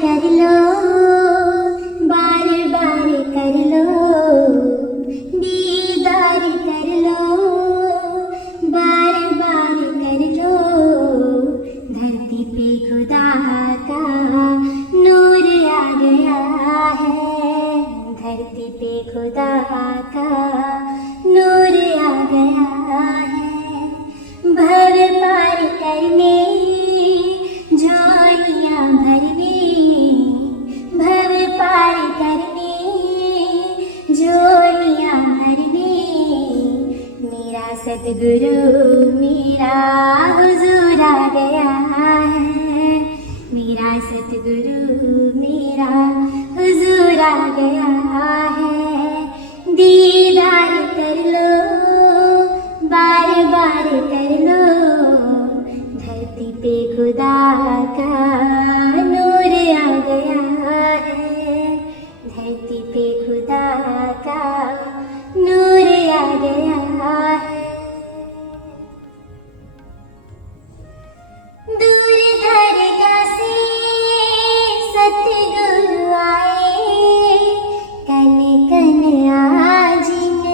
कर लो, बार बार कर लो, दीदार कर लो, बार बार कर लो। धरती पे खुदा का नूर आ गया है, धरती पे खुदा का नूर आ गया है। भव पार करने, झोलियाँ भरने, भव पार करने, झोलियाँ भरने। मेरा सतगुरु मेरा हुजूर आ गया है, मेरा सतगुरु मेरा हुजूर आ गया है। दीदार कर लो, बार बार कर लो, धरती पे खुदा का नूर आ गया है, धरती पे खुदा का नूर आ गया है। दूर दरगाह से सतगुरु आए, कन कन आजिन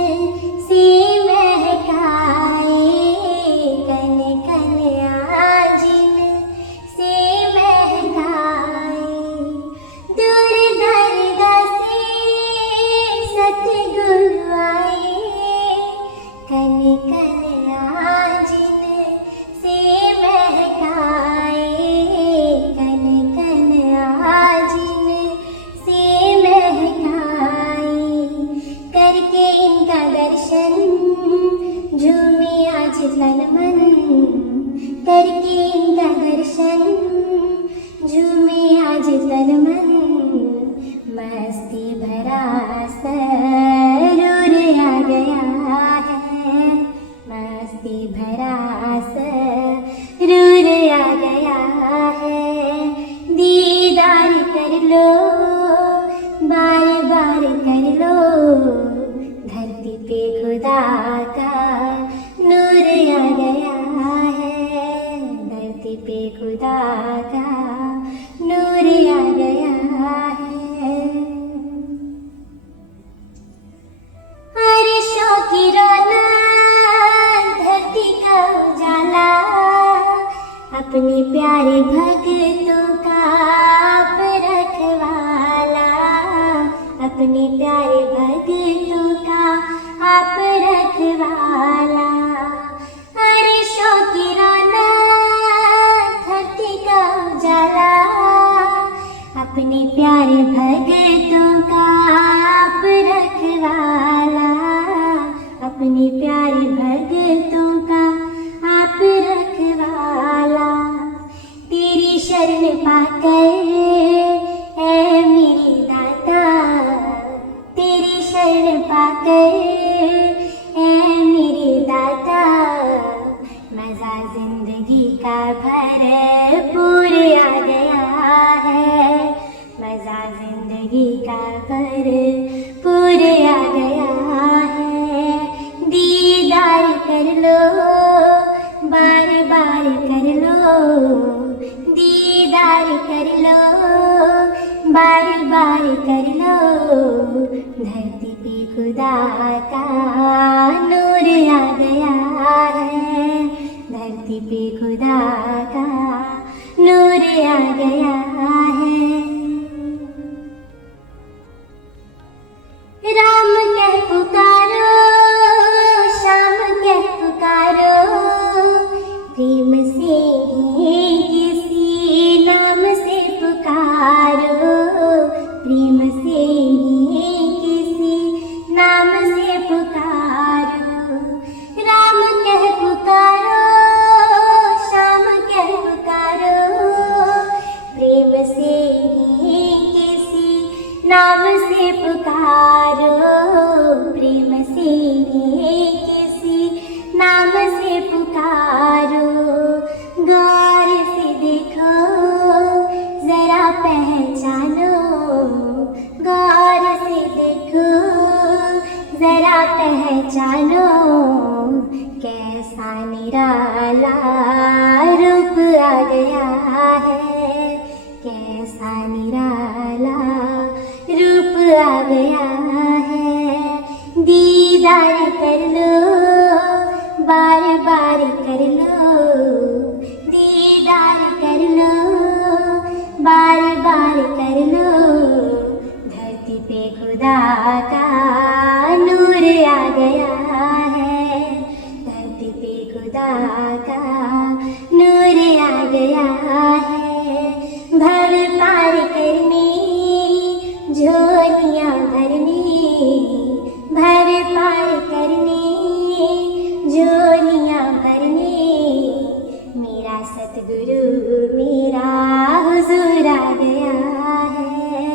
से महकाए, कन कन आजिन से महकाए। दूर दरगाह से सतगुरु आए, कन कन आजिन से महकाए, कन कन आजिन से महकाए। करके इनका दर्शन झूमे आज तन मन, करके इनका दर्शन झूमे आज तन मन। मस्ती भरा सरूर आ गया है, मस्ती भरा सरूर आ गया है। दीदार कर लो, बार बार कर लो, धरती पे खुदा का नूर आ गया है, धरती पे खुदा का नूर आ गया है। अर्शों की रौनक, धरती का उजाला, अपने प्यारे भक्तों का आप रखवाला, अपने प्यारे भक्तों का आप रखवाला। अर्शों की रौनक, धरती का उजाला, अपने प्यारे भक्तों का आप रखवाला, अपने प्यारे भक्तों का आप रखवाला। तेरी शरण पाकर ऐ मेरे दाता, तेरी शरण पाकर ऐ मेरे दाता। मजा जिंदगी का भरपूर आ गया है, मजा जिंदगी का भरपूर आ गया है। दीदार कर लो, बार बार कर लो, दीदार कर लो, बार बार कर लो। धरती पे खुदा का नूर आ गया है, धरती पे खुदा का नूर आ गया है। राम कह पुकारो, श्याम कह पुकारो, प्रेम से ही किसी नाम से पुकारो, प्रेम से ही किसी नाम से पुकारो। राम कह पुकारो, श्याम कह पुकारो, प्रेम से ही किसी नाम से पुकारो, प्रेम से ही किसी नाम से पुकारो। गौर से देखो, जरा पहचानो, गौर से देखो, जरा पहचानो। कैसा निराला रूप आ गया है, कैसा निराला बार कर लो, दीदार कर लो, बार बार कर लो। धरती पे खुदा का नूर आ गया है, धरती पे खुदा का नूर आ गया है। भव पार करने, झोलियाँ भरने, भव पार करने, झोलियाँ भरने। मेरा सतगुरु मेरा हुजूर आ गया है,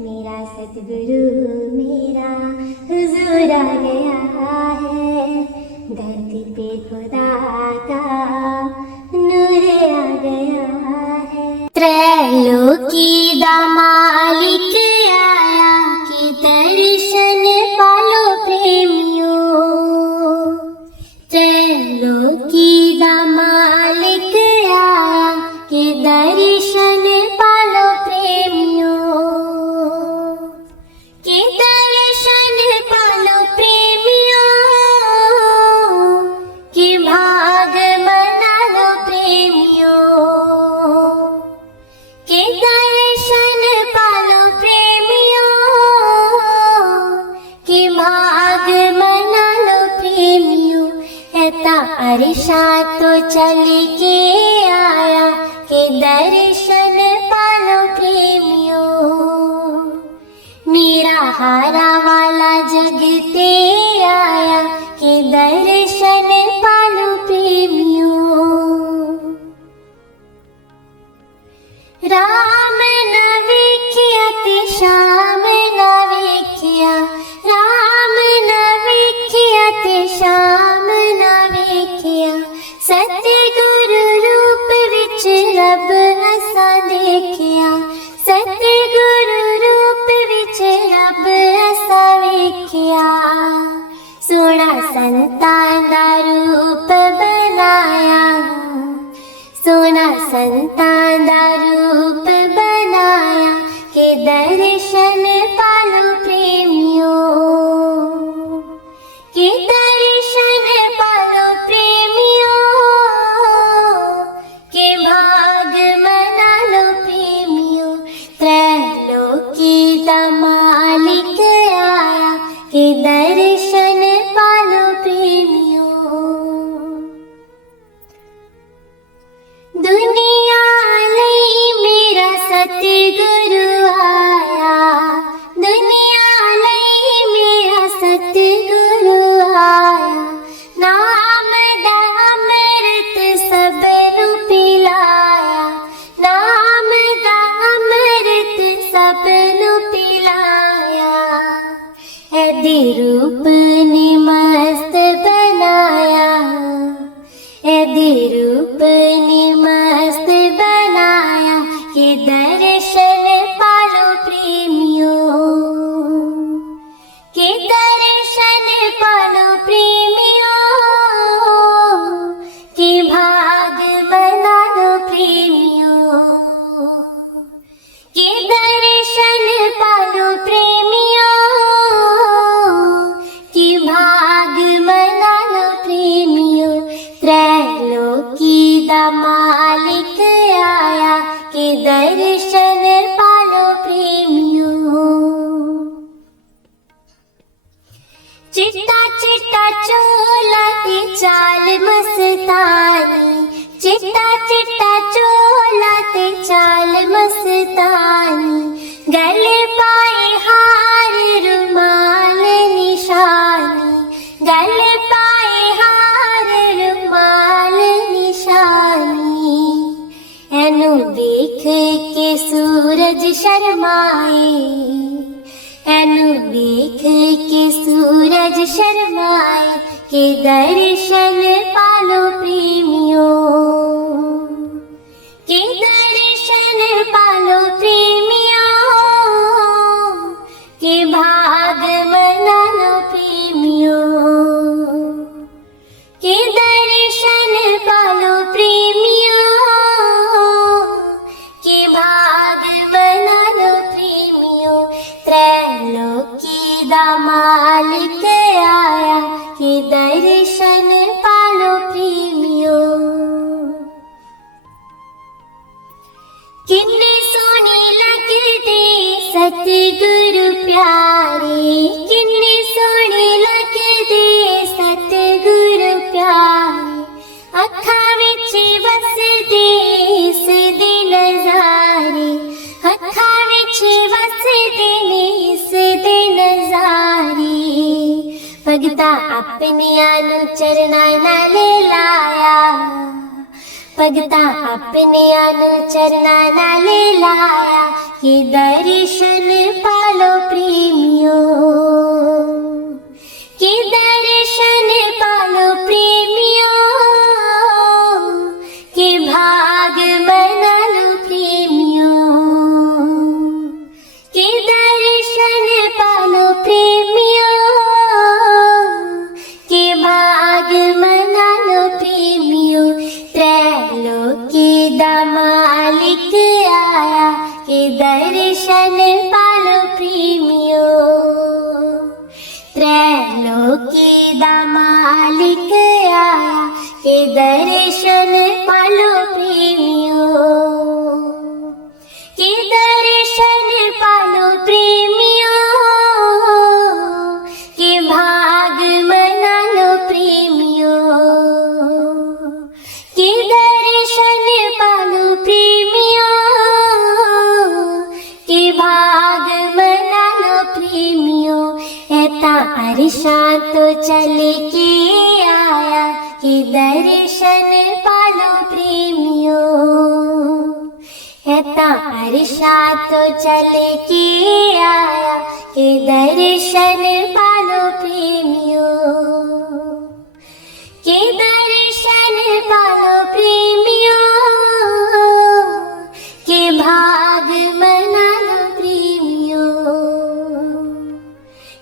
मेरा सतगुरु मेरा हुजूर आ गया है। धरती पे खुदा का नूर आ गया है। त्रैलोकी दा मालिक आया कि दर्शन पालो प्रेमियों, त्रैलोकी दा मालिक आया कि दर्शन पालो प्रेमियों, कि दर्शन पालो प्रेमियों, कि भाग मना लो प्रेमियों, कि दर्शन पालो प्रेमियों, कि भाग मना लो प्रेमियों। ऐता अरशा तो चल के आया कि दर्शन पालो प्रेमियों। मेरा हारा वाला जगते आया कि दर्शन पालो प्रेमियों। राम न वेख्या ते श्याम न वेख्या, राम न वेख्या ते श्याम न वेख्या। सतगुरु रूप विच रब असा देखिया, सतगुरु रूप विच रब असा वेख्या। सोना संतां दा रूप बनाया, सोना संतां दा रूप बनाया कि दर्शन पालो प्रेमियों, कि दर्शन पालो प्रेमियों, कि भाग मना लो प्रेमियों। त्रैलोकी दा मालिक आया कि दर्शन पालो प्रेमियों। दुनिया लई मेरा सतगुरु आया, दुनिया लई मेरा सतगुरु आया। नाम दा अमृत सबनू पिलाया, नाम दा अमृत सबनू पिलाया। एदी रूप ने मस्त बनाया, एदी रूप ने मस्त बनाया कि दर्शन पालो प्रेमियों, कि दर्शन पालो प्रेमियों, कि भाग बना लो प्रेमियों, कि दर्शन पालो प्रेमियों, कि भाग मना लो प्रेमियों। त्रैलोकी दा मालिक आया कि दर्शन पालो प्रेमियों। चिट्टा चिट्टा चोला ते चाल मस्तानी, चिट्टा चिट्टा चोला ते चाल मस्तानी। गले पाए हार रुमाल निशानी, गले पाए हार रुमाल निशानी। एनु देख के सूरज शर्माए, एनु देख के सूरज शर्माए कि दर्शन पालो प्रेमियों, कि दर्शन पालो प्रेमियों, कि भाग मना लो प्रेमियों, कि दर्शन पालो प्रेमियों, कि भाग मना लो प्रेमियों। त्रैलोकी दा मालिक आया कि दर्शन पालो प्रेमियों। किन्ने सोने लगदे सतगुरु प्यारे, किन्ने सोने लगदे सतगुरु प्यारे। अखां विच वसदे इस दे नज़ारे, अखां विच वसदे ने इस दे नज़ारे। भगता अपनियां नूं चरनां नाल लाया, भगता अपनियां नूं चरनां नाल लाया। ये दर्शन पालो प्रेमियो, ये दर्शन पालो प्रेमियो, के भाग बना लो प्रेमियो, के दर्शन पालो प्रेमियो, के भाग मना लो प्रेमियो। त्रैलोकी दा मालिक आया, के दर्शन पालो प्रेमियो। त्रैलोकी दा मालिक आया, के दर्शन पालो प्रेमियो, के दर्शन पालो प्रेमियो, के भाग मना लो प्रेमियो, के दर्शन पालो प्रेमियो, के भाग मना लो प्रेमियो। ऐता अरशां तो चल के आया, के दर्शन पालो प्रेमियो। ऐता अरशां तो चल के आया, के दर्शन पालो प्रेमियो, के दर्शन पालो प्रेमियो, के भाग मना लो प्रेमियो,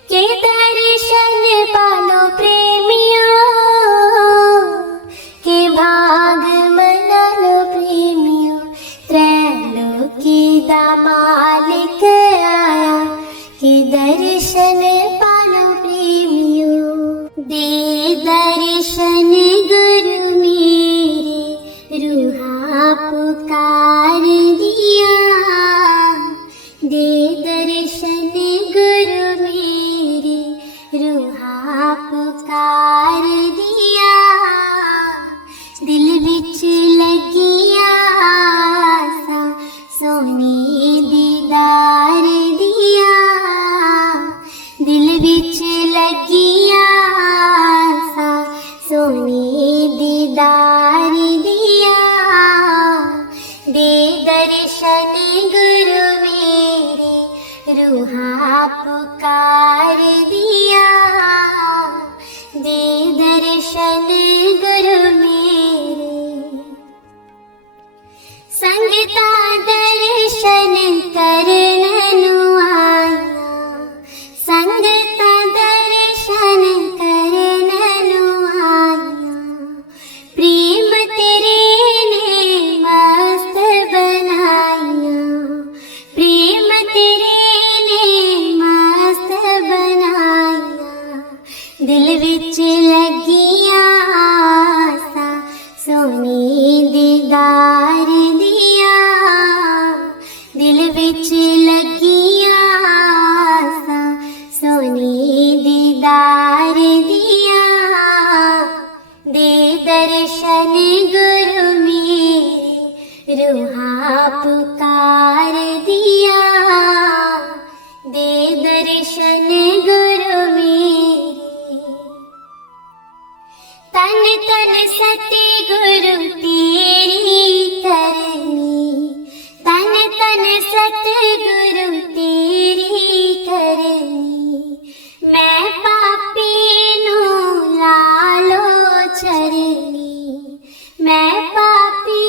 के दर्शन पालो प्रेमियो, के भाग मना लो प्रेमियो। त्रैलोकी दा मालिक आया, के दर्शन पालो प्रेमियो। दे दर्शन गुरु मेरे, रूहा पुकार दिया। दे दर्शन गुरु मेरे, रूहा पुकार दिया। दिल विच लगिया आसा, सोने दीदार दिया। दिल विच लगिया आसा, सोने दीदार दिया। दे दर्शन गुरु मेरे, रूहा पुकार दिया। दे दर्शन गुरु मेरे, संगता दर्शन करननु आया, संगता दर्शन करननु आया। प्रेम तेरे ने मस्त बनाया, प्रेम तेरे ने मस्त बनाया। दिल विच लगिया आसा, सोने दीदार दिया। दिल विच लगिया आसा, सोने दीदार दिया। दे दर्शन गुरु मेरे, रूहा पुकार दिया। दे दर्शन गुरु मेरे, तन तन सतगुरु तेरी करनी, तन तन सतगुरु तेरी करनी। मैं पापी नूं लालो चरनी, मैं पापी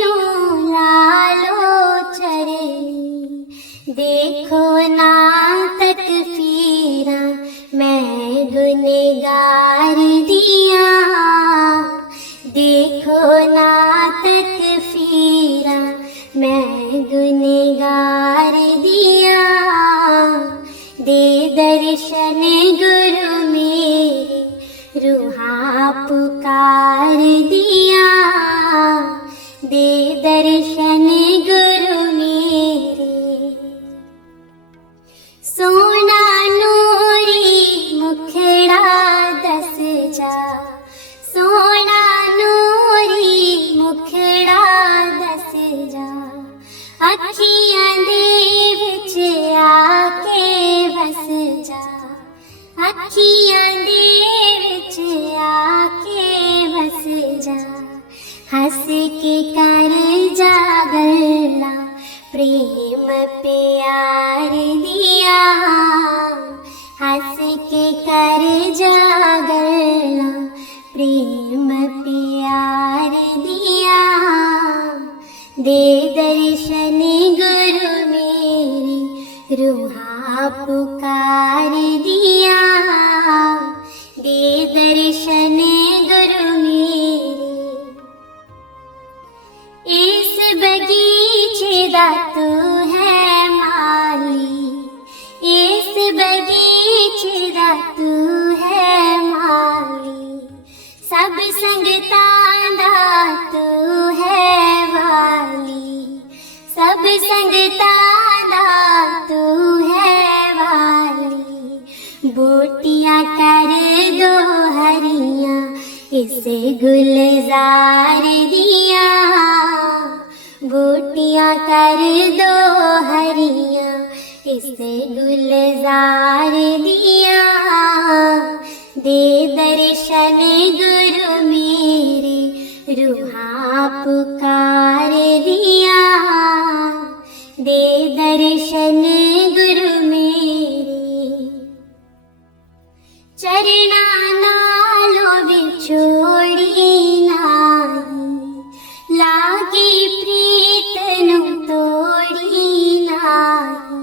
नूं लालो चरनी। देखो ना तकफीरां, मैं गुनहगार दिया। देखो ना तकफीरां, मैं गुनहगार दिया। दे दर्शन गुरु मेरे, रूहा पुकार दिया। दे दर्शन गुरु अखियां दे विच आके बस जा, अखियां दे विच आके बस जा, हंस के कर जा गल्ला प्रेम प्यार दिया, हंस के कर जा गल्ला प्रेम प्यार दिया, दे दर्शन गुरु मेरी रूहा पुकार दिया, दे दर्शन गुरु मेरी। इस बगीचे दा तू है माली, इस बगीचे दा तू है माली, सब संगतां दा तू है वाली, सब संगतां दा तू है वाली, बूटियां कर दो हरियां इस गुलजार दिया, बूटियां कर दो हरियां इस गुलजार दिया, दे दर्शन गुरु मेरे रूहा पुकार दिया, दे दर्शन गुरु मेरे। चरना नालों विछोड़ी नाही, लागी प्रीत नू तोड़ी नाही,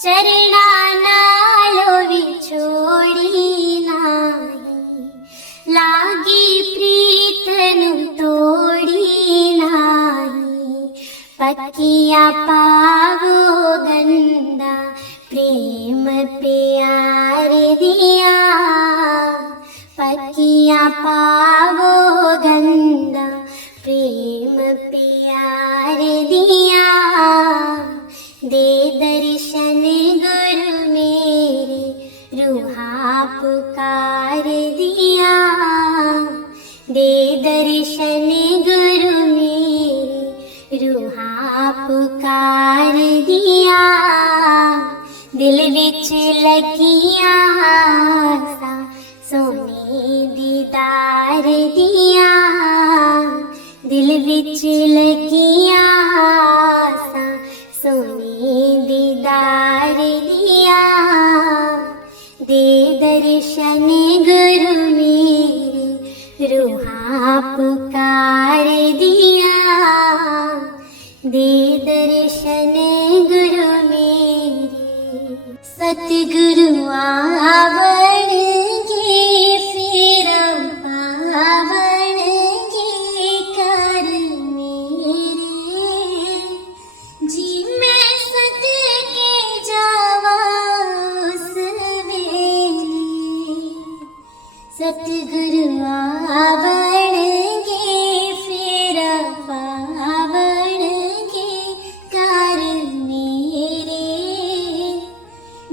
चरना नालों विछोड़ी नाही, लागी प्रीत नू तोड़ी नाही, पक्कियां पावो गंदा प्रेम प्यार दिया, पक्कियां पावो गंदा प्रेम प्यार दिया, दे दर्शन गुरु मेरे रूहा पुकार दिया, दे दर्शन गुरु मेरे रूहा पुकार दिया, दिल विच लगियां आसां सोने दीदार दिया, दिल विच लगियां आसां सोने दीदार दिया, दे दर्शन गुरु मेरे रूहा पुकार दिया, दे दर्शन गुरु मेरे। सतगुरु आवणगे फेरा पावणगे कर मेरे, जी मैं सदके जावा उस वेले, सतगुरु आवणगे फेरा पावणगे कर मेरे,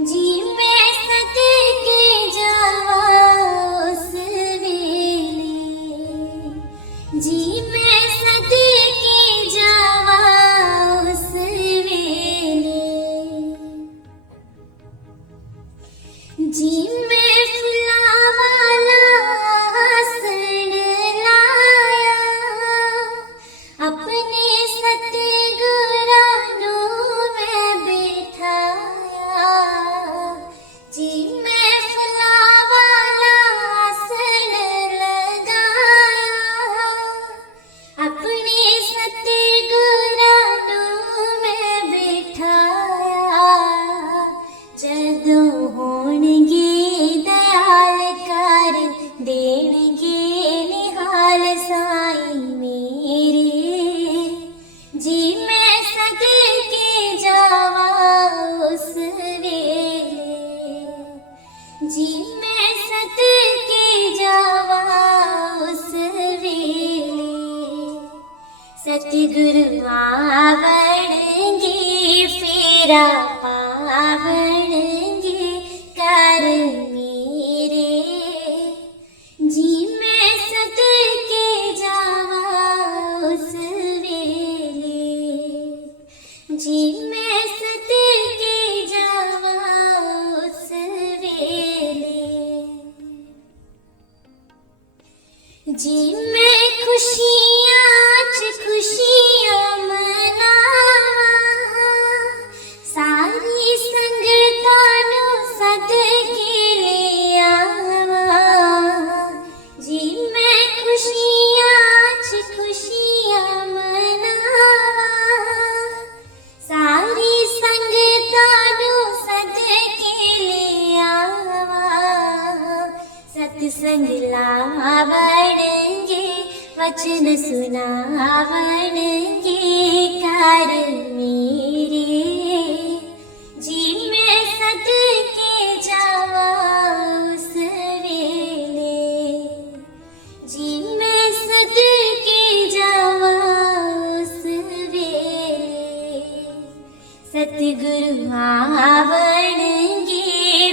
जी मैं सदके जावा उस वेले, जी मैं सदके जावा उस वेले, जी मैं फुलां वाला आसन लाया, अपने सतगुरां नूं मैं बिठाया, जी मैं फुलां वाला आसन लगाया, अपने सतगुरां नूं मैं बिठाया, जदों होणगे दयाल कर देणगे निहाल साईं मेरे, जी मैं सदके जावा उस वेले, जी मैं सदके जावा उस वेले, सतगुरु आवणगे फेरा पावणगे कर मेरे, जी मैं सदके जावा उस वेले, जी मैं सदके जावा उस वेले, जी मैं खुशियां च खुशियां मनावा, सारी संगतां नूं सदके ले आवा। जी मैं खुशियां च खुशियां मनावा, सारी संगतां नूं सदके ले आवा। सत्संग लावणगे वचन सुनावणगे कार मेरे, जी मैं सदके जावा उस वेले, जी मैं सदके जावा उस वेले। सतगुरु आवणगे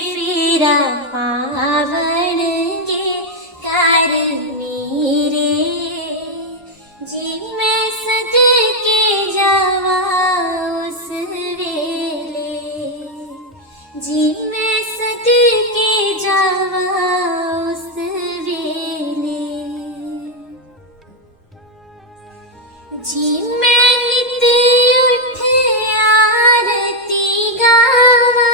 फेरा पावणगे कार मेरे, जी मैं सदके जावा उस वेले, जी मैं सदके जावा उस वेले। जी मैं नित उठ आरती गावा,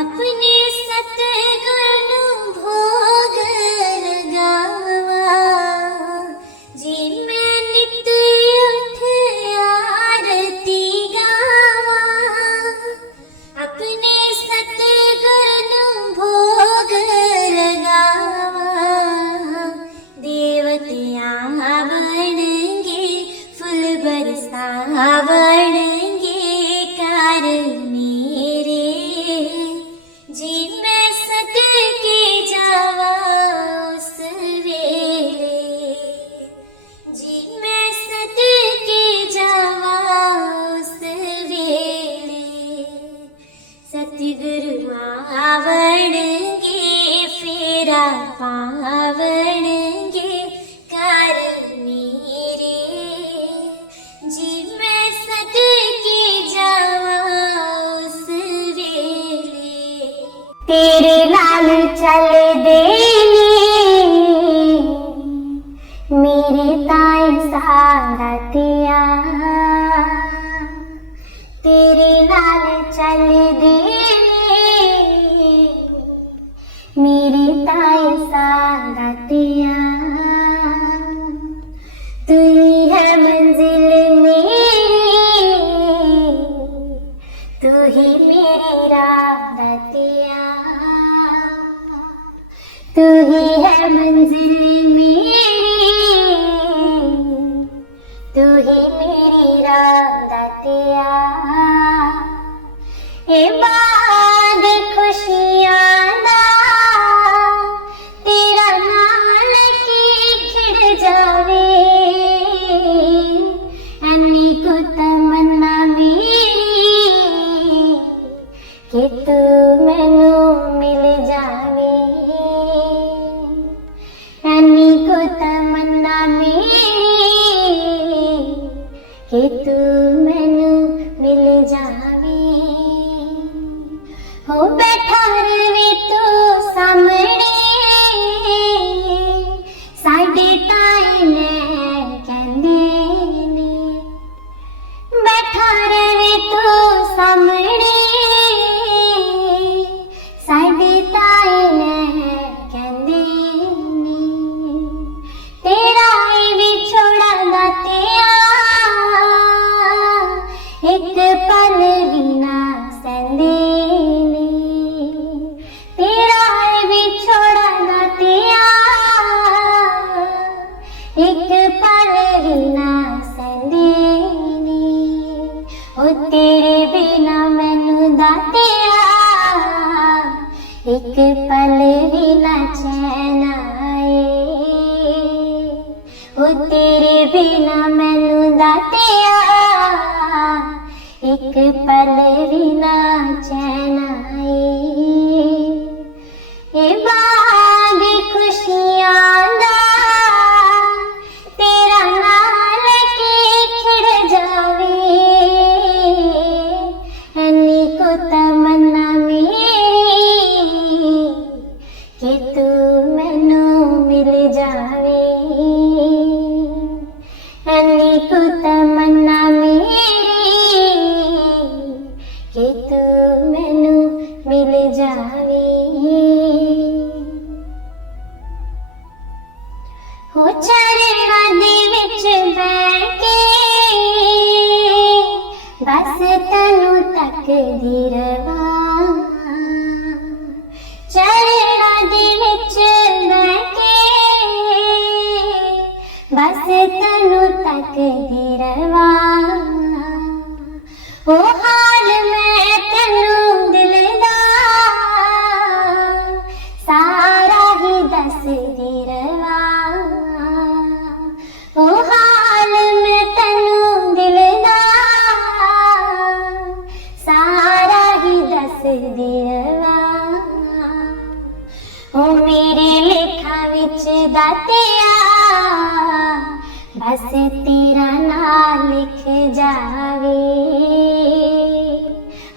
अपने सतगुरु नूं भोग लगावा। जी मैं नित उठ आरती गावा, अपने सतगुरु नूं भोग लगावा। देवतियां आवणगे फुल बरसावणगे कार मेरे, जी मैं सदके जावा उस वेले, जी मैं सदके जावा उस वेले। सतगुरु आवणगे फेरा पावणगे कार मेरे, जी मैं सदके जावा उस वेले। तेरे नाल चल देने मेरे ताए सारतिया, तेरे नाल चल देने मेरे ताए सारतिया। तू ही है मंजिल मेरी, तू ही मेरी राहतिया, तू ही है मंजिल मेरी, तू ही मेरी राहतिया। ए बाग खुशियां दा तेरा नाल की खिड़ जावे, ऐनी को तमन्ना मेरी कि तू मैनू मिल जावे, ऐनी को तमन्ना मेरी कि तू मैनू मिल जावे। हो बैठा रवे तू सामने साडे ताए ने कहंदे ने, बैठा रवे तू सामने साडे ताए ने कहंदे ने। तेरा विछोड़ा दा तेरा एक पल भी ना सहंदे ने, तेरा विछोड़ा दा तेरा एक पल भी ना सहंदे ने। ओ तेरे बिना मैनू दातिया एक पल भी ना चैन आए, ओ तेरे बिना मैनू दातिया एक पल भी ना चैन आए। ए बाग खुशियां दा तेरा नाल के खिड़ जावे, बस तनु तकदीर वां चरणा दे विच बैठे बस तनु तकदीर वां ओ हाल मैं तनु दिल दा सारा ही दस दी रवां ओ हाल मैं तनु दिल दा सारा ही दस दी रवां ओ मेरे लेखा विच दातिया बस तेरा नाम लिख जावे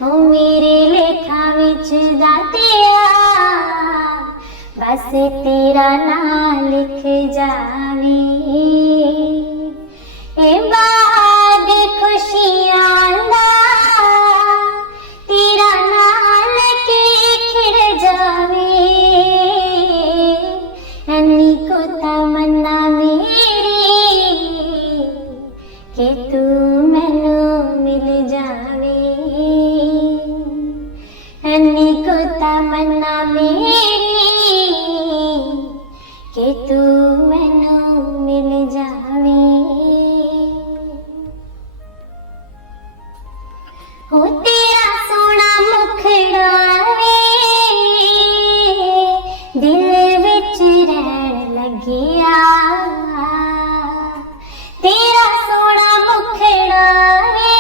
ओ मेरे लेखा विच दातिया बस तेरा नाम लिख जावे ए बाद खुशियां दा तेरा नाम लेके खिड़ जावे अन्नी को तमन्ना मेरी कि तू मैनू मिल जावे अन्नी को तमन्ना मेरी कि तू मैनू मिल जावे हो तेरा सोना मुखड़ा वे दिल विच रहन लगिया तेरा सोना मुखड़ा वे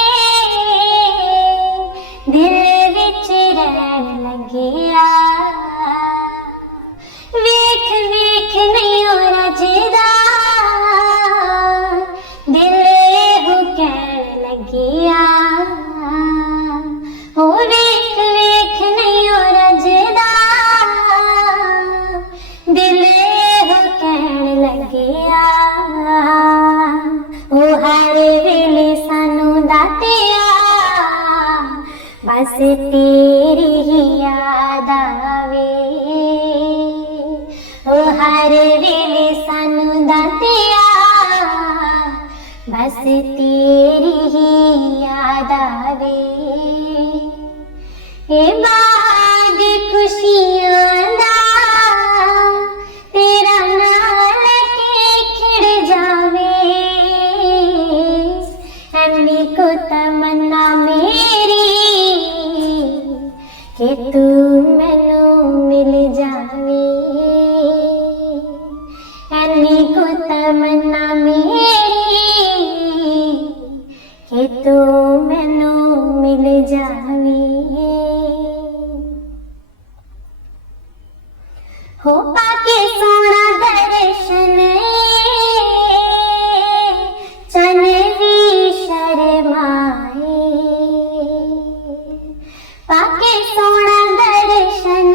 दिल विच रहन लगिया वेख वेख नहीं हो रजदा दिल हो कहन लगिया हो वेख वेख नहीं हो रजदा दिल हो कहन लगिया ओ हर वेले सानू दातिया बस तेरी ही याद आवे ओ हर वेले सानू दातिया बस तेरी ही याद आवे ए बाद खुशियां दा तेरा नाम लेके खिड़ जावे अन्नी को तमन्ना मेरी कि तू मैनू मिल जावे अन्नी को तमन्ना मेरी कि तू मैनू मिल जावे हो पाके सोना दर्शन चन भी शर्माए पाके सोना दर्शन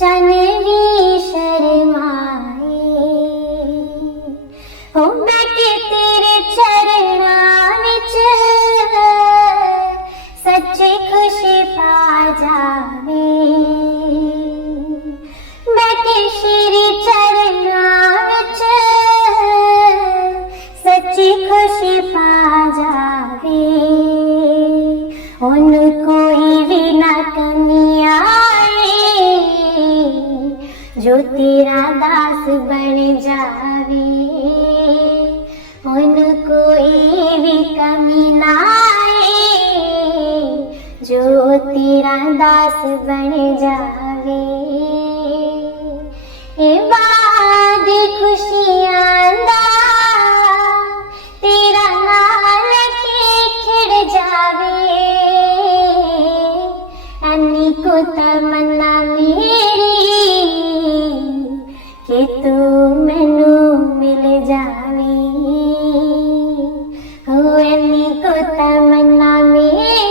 चन भी शर्माए हो बैठे तेरे चरणा विच सच्ची खुशी पा जावे बैठे श्री चरणा विच सच्ची खुशी पा जावे उन कोई भी ना कमी आए जो तेरा दास बन जावे उन कोई भी कमी ना आए जो तेरा दास बन जावे ए बाद खुशियां दा तेरा नाम लेके खिड़ जावे अन्नी को तमन्ना मेरी कि तू मैनू मिल जावे हो अन्नी को तमन्ना मेरी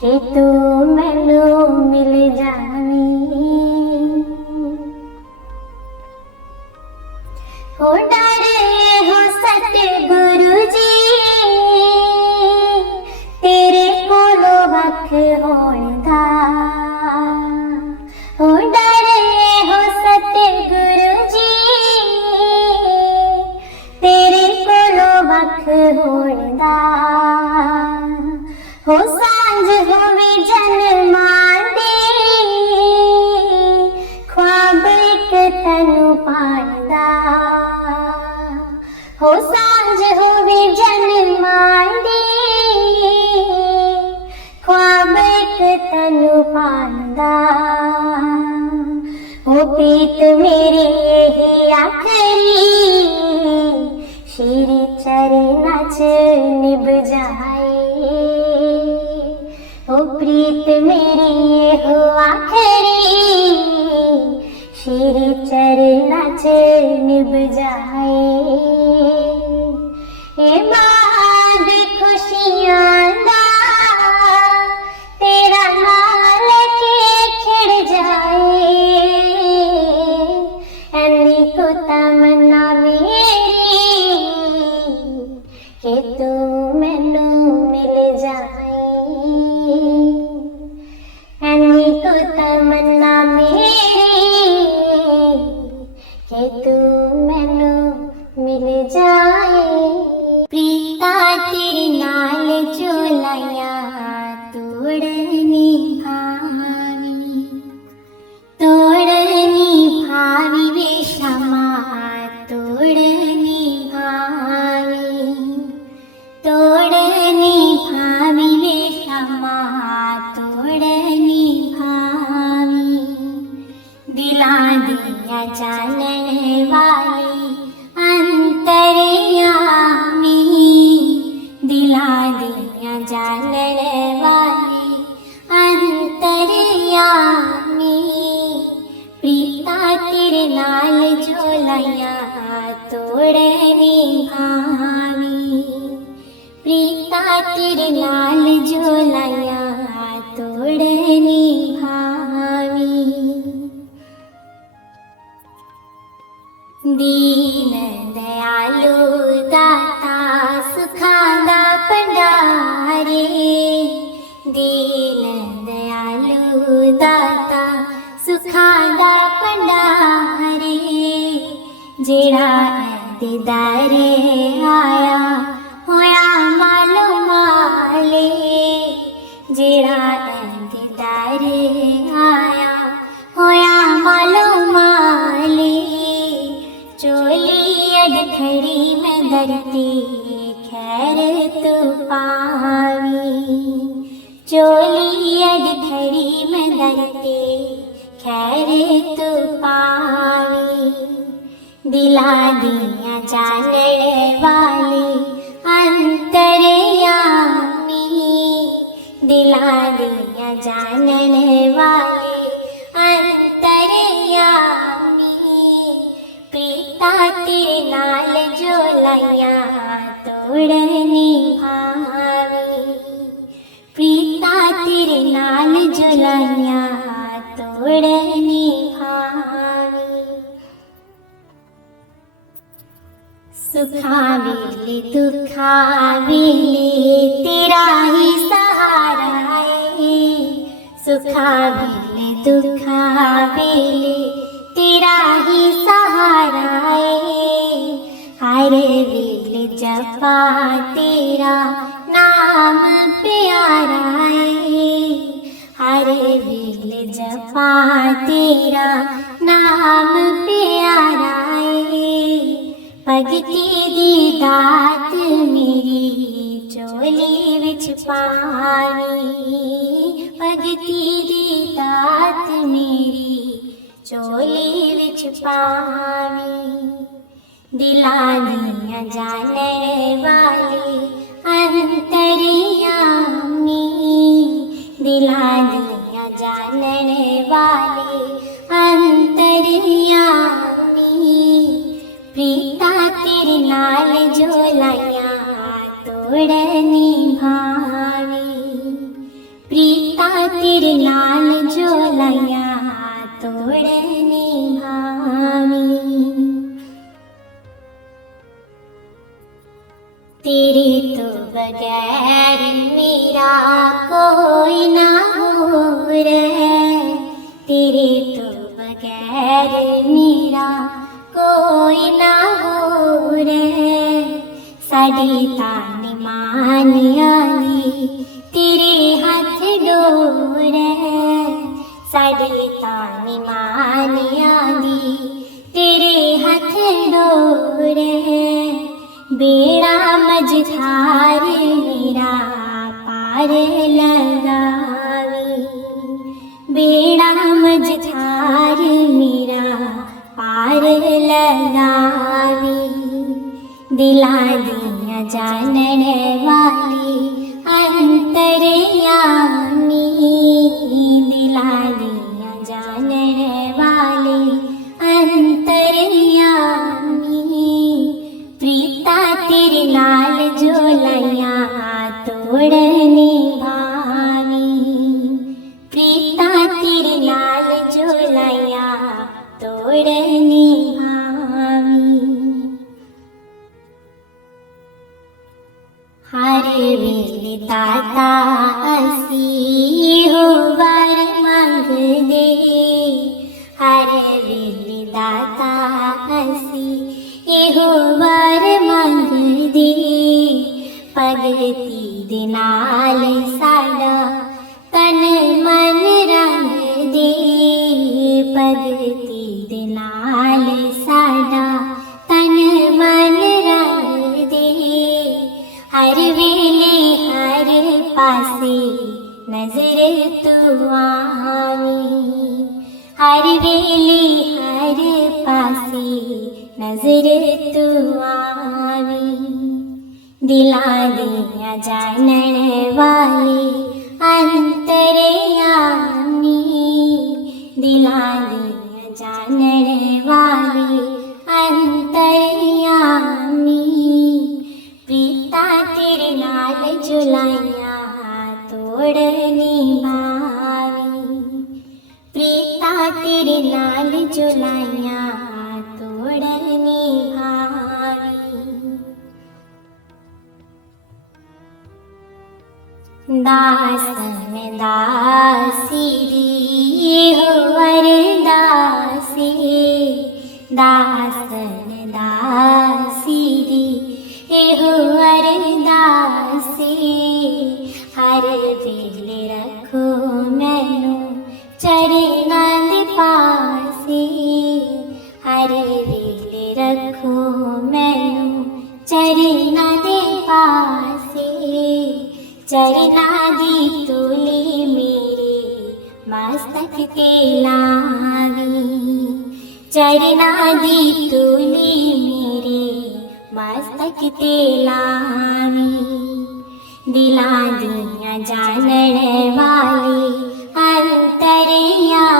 कि तू मैनू मिल जावे हो डरे हो सतगुरु जी तेरे कोलो वख होण दा हो डरे हो सतगुरु जी तेरे कोलो होणदा हो सांझ होवे जन्मां दी ख्वाब एक तनु पाणदा हो सांझ होवे जन्मां दी ख्वाब एक तनु पाणदा हो प्रीत मेरी यही आखरी श्री चरना च निभ जाए हो प्रीत मेरी हो आखरी श्री चरना च निभ जाए ए बाद खुशियां दा तेरा नाल के खिड़ जाए ऐनी को तमन्ना मेरी कि तू मैनू मिल जाए ऐनी को तमन्ना मेरी कि तू मैनू मिल जाए प्रीता तेरे नाल जो लाया तोड़नी भावी वे क्षमा तोड़नी भावी वे क्षमा तोड़नी भावी दिला दिया जानन वाली अंतरयामी दिला दिया जानन वाली अंतरयामी प्रीता तेरे नाल जो लाया तोड़नी भावी प्रीता तेरे नाल जो लाया तोड़नी भावी दीन दयालु दाता सुखां दा भंडारे दीन दयालु दाता सुखां दा भंडारे जेड़ा दीदारे आया होया मालो माले जेड़ा दीदारे आया होया मालो माले चोली अडखड़ी में धरती खैर तू पावी चोली अडखड़ी में धरती खैर तू पावी दिला दिया जानने वाली अंतरयामी दिला दिया जानने वाली अंतरयामी प्रीता तेरे नाल जो लाया तोड़नी भावी प्रीता तेरे नाल जो लाया तोड़नी भावी सुखा वेले दुखा वेले तेरा ही सहारा है सुखा वेले दुखा वेले तेरा ही सहारा है हर वेले जपा तेरा नाम प्यारा है हर वेले जपा तेरा नाम प्यारा है भगती दी दात मेरी चोली विच पावी भगती दी दात मेरी चोली विच पावी दिला दिया जानने वाली अंतरयामी दिला दिया जानने वाली अंतरयामी प्रीता तेरे नाल जो लाया तोड़नी भावी प्रीता तेरे नाल जो लाया तोड़नी भावी तेरे तो बगैर मेरा कोई ना हो रे तेरे तो बगैर मेरा कोई ना हो रे साड़ी तान मान आली तेरे हाथ डोरे, साड़ी तान मान आली तेरे हाथ डोरे, बेड़ा मझधार मेरा पार लगावी, बेड़ा मझधार मेरा पार लगावी, दिला दिया जानन वाली अंतरयामी, दिला दिया जानन वाली अंतरयामी, प्रीता तेरे नाल जोलैया तोड़नी भावी, प्रीता तेरे नाल जोलैया तोड़नी भावी, हर वेले दाता असी हो वर मंग दे, हर वेले दाता असी हो वर मंग दे, भगती दे नाल साडा तन मन रंग दे, भगती दे नाल साडा तन मन रंग दे, हर वेले हर पासे नजर तू आवी, हर वेले हर पासे नजर तू आवी, दिला दिया जानन वाली अंतरयामी, दिला दिया जानन वाली अंतरयामी, प्रीता तेरे नाल जुलाइया तोड़नी भावी, प्रीता तेरे नाल जुलाइया तोड़नी भावी, दासन दासी दी हो वरदासी, दासन दासी दी हो वरदासी, हर वेले रखो मैनू चरनां दे पासे, हर वेले रखो मैनू चरनां दे पासे, चरनां दी तूली मेरे मस्तक ते लावी, चरनां दी तूली मेरे मस्तक ते लावी, दिला दिया जानन वाली अंतरयामी,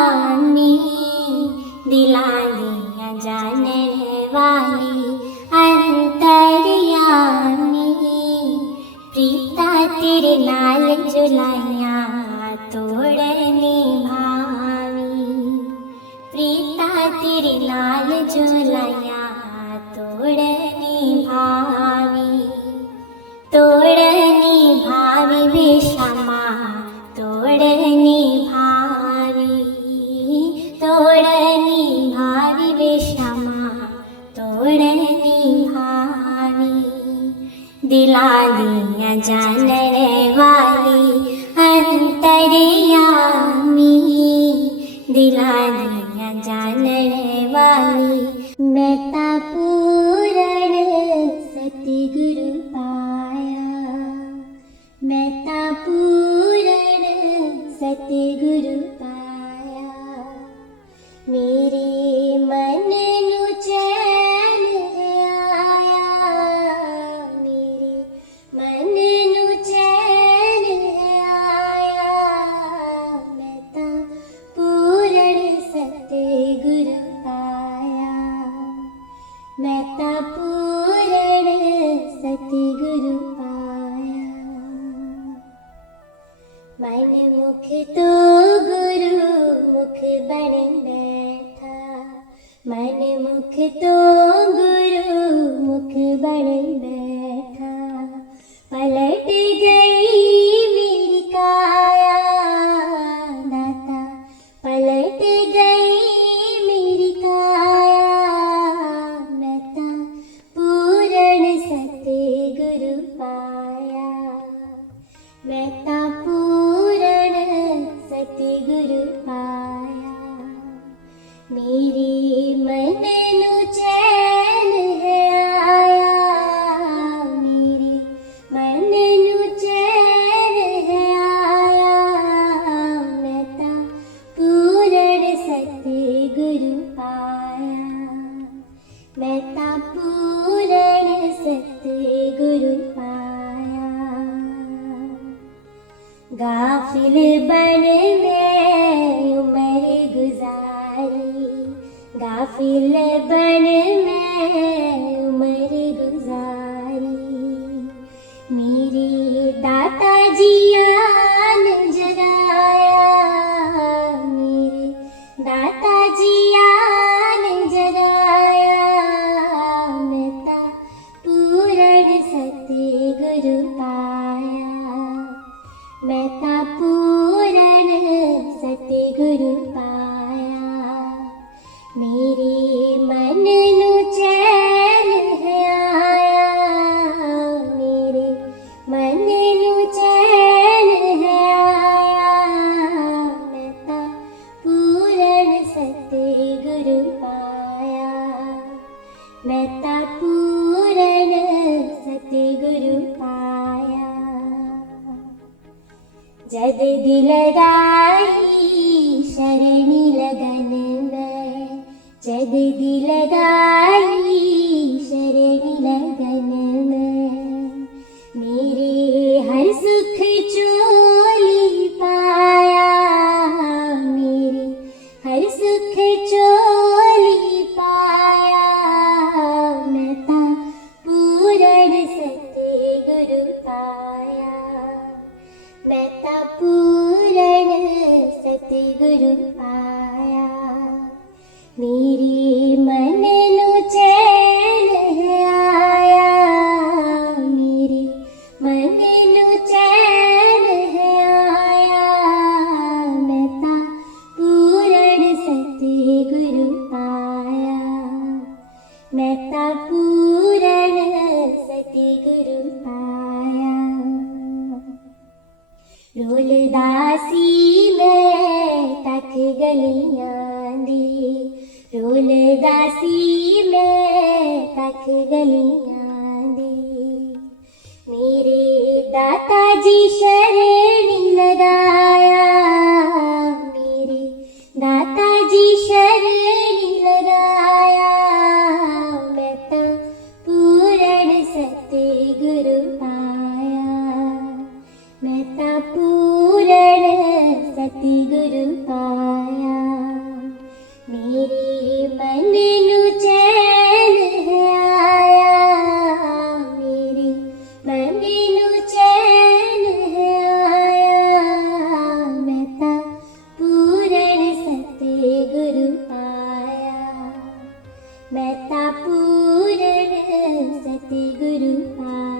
दिला दिया जानन वाली अंतरयामी, प्रीता तेरे नाल जुलाइया तोड़नी भावी, प्रीता तेरे नाल जुलाइया तोड़नी भावी, तोड़नी भावी बेशमा तोड़नी भावी, तोड़नी भावी बेशमा तोड़नी भावी, दिला दिया जानन वाली अंतरयामी, दिला दिया जानन वाली, मैं ता पूरण सतगुरु पाया, मैं ता पूरण सतगुरु पाया, मेरे मन नू चैन आया, मेरे मन नू चैन आया, मैं ता पूरण सतगुरु पाया, मैं ता पूरण सतगुरु पाया, मन मुख तो गुरु मुख बन बैठा, मन मुख तो गुरु मुख बन बैठा, पलट गई मेरी काया दाता, पलट गई मेरी काया, मैं ता पूरण सतगुरु पाया। मैं ता पूरण सतगुरु पाया। मेरे मन नु चैन है आया। मेरे मन नु चैन है आया। मैं ता पूरण सतगुरु पाया। मैं ता पूरण सतगुरु पाया। गाफिल बन में उम्र गुजारी। गाफिल बन में उम्र गुजारी। मेरे दाता जी आन जगाया। मेरे दाता जी आन जगाया। मैं ता पूरण सतगुरु पाया। मैं ता पूरण सतगुरु पाया। मेरे मन नु चैन है आया। मेरे मन नु चैन है आया। मैं ता पूरण सतगुरु पाया। मैं ता पूरण सतगुरु पाया। जद दिल लगाई शरणी लगन में। जद दिल लगाई शरणी लगन में। मेरे हर सुख चोली पाया। मेरे हर सुख चोली पाया। मैं ता पूरण सतगुरु पाया। मैं ता पूरण सतगुरु पाया। मेरे मन नु चैन है आया। मेरे मन नु चैन है आया। मैं ता पूरण सतगुरु पाया। मैं ता पूरण सतगुरु पाया। रोलदासी में तक गलियां दी। रोलदासी में तक गलियां दी। मेरे दाता जी शरणी लगाया। मेरे दाता जी शरणी लगाया। मैं ता पूरण सतगुरु पाया। मैं ता पूरण सतगुरु पाया। मेरे मन नु चैन है आया। मेरे मन नु चैन है आया। मैं ता पूरण सतगुरु पाया। मैं ता पूरण सतगुरु पाया।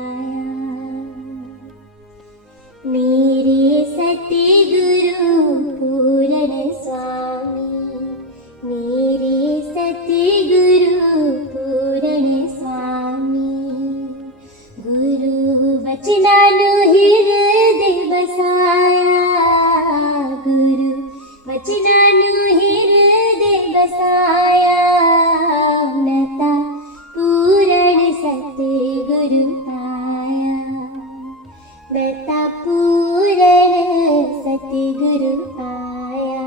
मेरे सतगुरु पूरण स्वामी। मेरे सतगुरु पूरण स्वामी। गुरु वचनानु हृदय बसाया। गुरु वचनानु हृदय बसाया। मैं ता पूरण सतगुरु पाया। मैं ता पूरण सतगुरु पाया।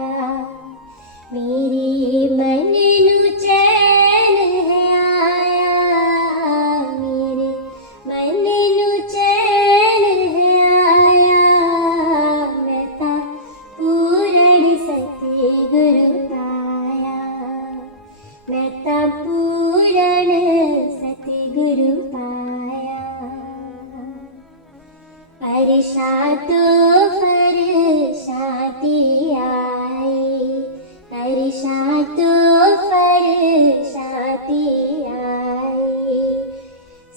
मेरे मन नु चैन है आया। मेरे मन नु चैन है आया। मैं ता पूरण सतगुरु पाया। मैं ता पूरण सतगुरु पाया। फरशातो फरशाती आई। फरशातो फरशाती आई।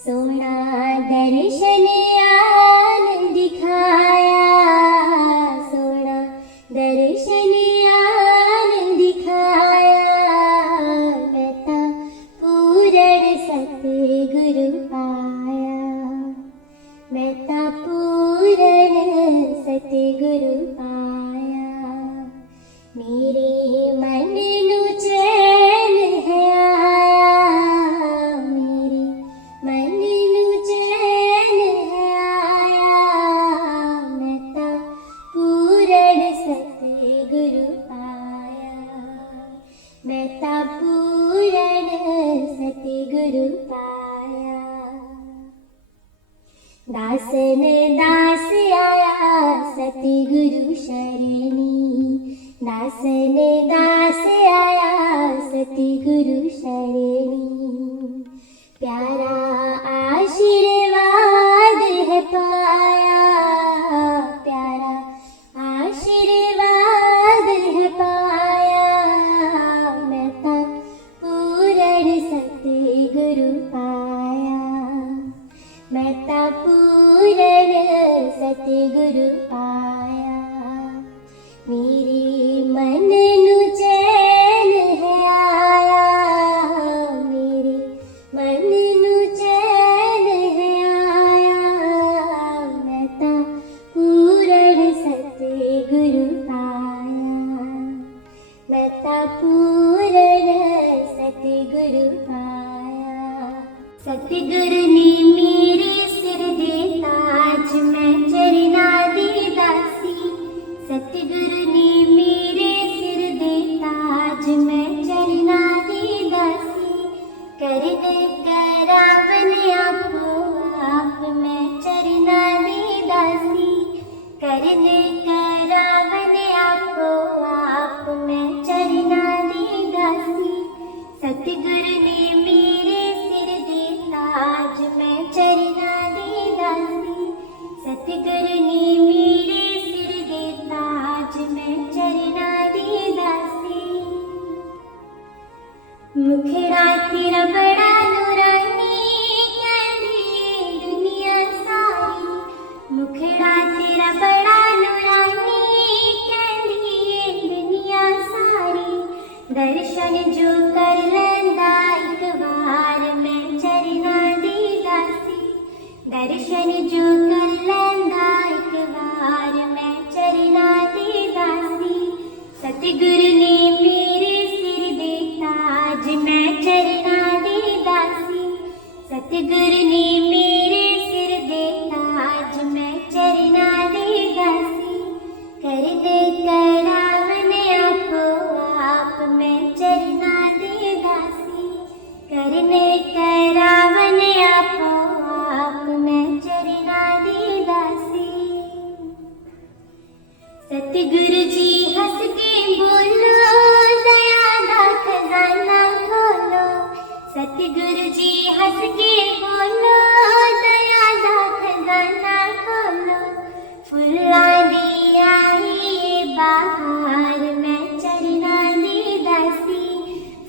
सोना दर्शन आन दिखाया। सोना दर्शन आन दिखाया। मैं ता पूरण सतगुरु पाया। मैं ता पूरण सतगुरु पाया। मेरे मन नु चैन है आया, मेरे मन नु चैन है आया। मैं ता पूरण सतगुरु पाया, मैं ता पूरण सतगुरु पाया। दासन दास आया सतगुरु शरणी, दासन दास आया सतगुरु शरणी। प्यारा आशीर्वाद है पाया, प्यारा आशीर्वाद है पाया। मैं ता पूरण सतगुरु पाया, मैं ता पूरण सतगुरु पाया। मेरे मन नु चैन है आया, मेरे मन नु चैन है आया। मैं ता पूरण सतगुरु पाया, मैं ता पूरण सतगुरु पाया। सतगुरु ने मेरे सिर दे ताज, मैं चरना दी दासी। सतगुरु ने मेरे सिर दे ताज, मैं चरना दी दासी। करने करावन आपो आप, मैं चरना दी दासी। करने करावन आपो आप, मैं चरना दी दासी। सतगुरु ने मेरे सिर दे ताज, मैं चरना दी दासी। सतगुरु ने मेरे सिर दे ताज, मैं चरना दी दासी। मुखड़ा तेरा बड़ा नूरानी, कहंदी दुनिया सारी। मुखड़ा तेरा बड़ा नूरानी, कहंदी दुनिया सारी। दर्शन जो कर लैंदा एक बार, मैं चरना दी दासी। दर्शन जो कर लैंदा एक बार, मैं चरना दी दासी। सतगुरु ने मेरे सिर दे ताज, मैं चरना दी दासी। सतगुरु ने मेरे सिर दे ताज, मैं चरना दी दासी। करने करावन आपो आप, मैं चरना दी दासी। करने करावन आपो आप, मैं चरना दी दासी। सतगुरु जी हंस के बोलो, दया दा खजाना खोलो। सतगुरु जी हंस के बोलो, दया दा खजाना खोलो। फुल्लां दी आई बहार, मैं चरना दी दासी।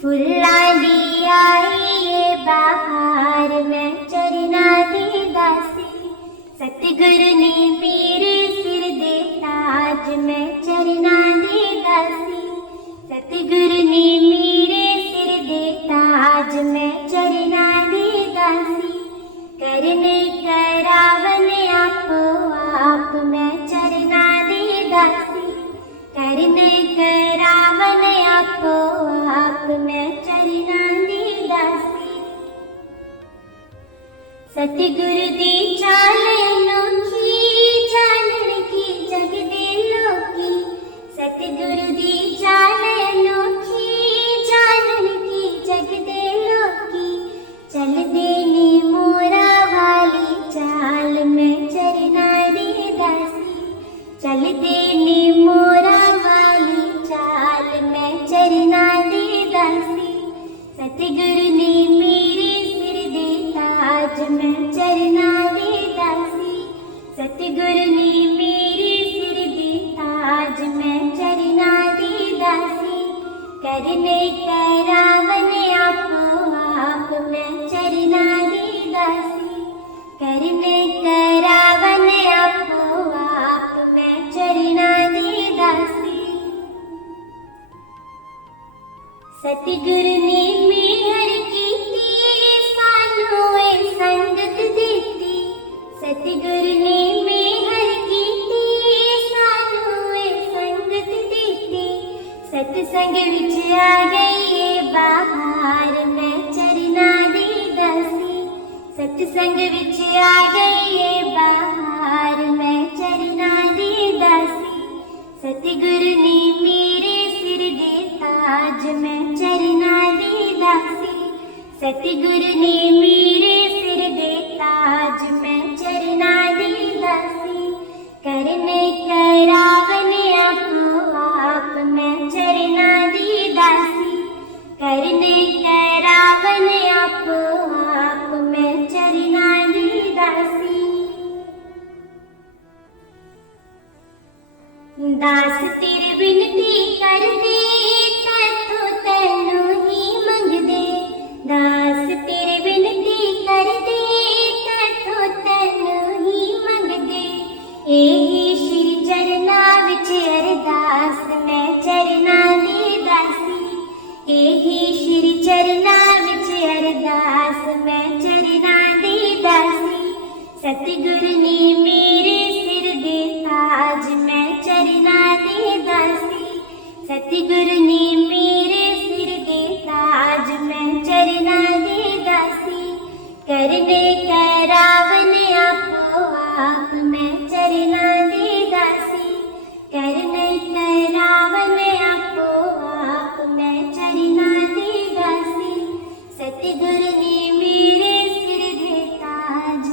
फुल्लां दी आई बहार, मैं चरना दी दासी। सतगुरु ने मेरे सिर दे ताज, मैं चरना दी दासी। सतगुरु ने मेरे सिर दे ताज, मैं चरना दी दासी। करने करावन आपो आप, मैं चरना दी दासी। करने करावन आपो आप, मैं चरना दी दासी। सतगुरु दी चाल अनोखी, जानन की जग दे लोकी। सतगुरु दी चाल अनोखी, जानन की जग दे लोकी। चल देने मोरा वाली चाल, मैं चरना दी दासी। चल देने मोरा वाली चाल, मैं चरना दी दासी। सतगुरु ने मेरे सिर दे ताज, मैं चरना दी दासी। सतगुरु ने मेरे सिर दे ताज, मैं चरना दी दासी। करने करावन आपो आप, मैं चरना दी दासी। करने करावन आपो आप, मैं चरना दी दासी। सतगुरु ने मेहर कीती, सानू ए संगत देती। सतगुरु सतगुरु ने मेहर कीती सानू ए संगत दीती सतसंग विच आ गई ए बाहर मैं चरना दी दासी सतसंग विच आ गई ए बाहर मैं चरना दी दासी सतगुरु ने मेरे सिर दे ताज मैं चरना दी दासी सतगुरु ने मेरे सिर दे ताज मैं चरना दी दासी करने करावन आपो आप मैं चरना दी दासी करने करावन आपो आप मैं चरना दी दासी दास तेरे विनती कर दे तैथों तैनू ही मंग दे दास तेरे विनती कर दे तैथों तैनू ही मंग दे एही श्री चरना विच अरदास मैं चरना दी दासी एही श्री चरना विच अरदास मैं चरना दी दासी सतगुरु ने मेरे सिर दे ताज मैं चरना दी दासी सतगुरु ने मेरे सिर दे ताज मैं चरना दी दासी करने करावन आपो आप मैं चरना दी दासी करने करावन आपो आप मैं चरना दी दासी सतगुरु ने मेरे सिर दे ताज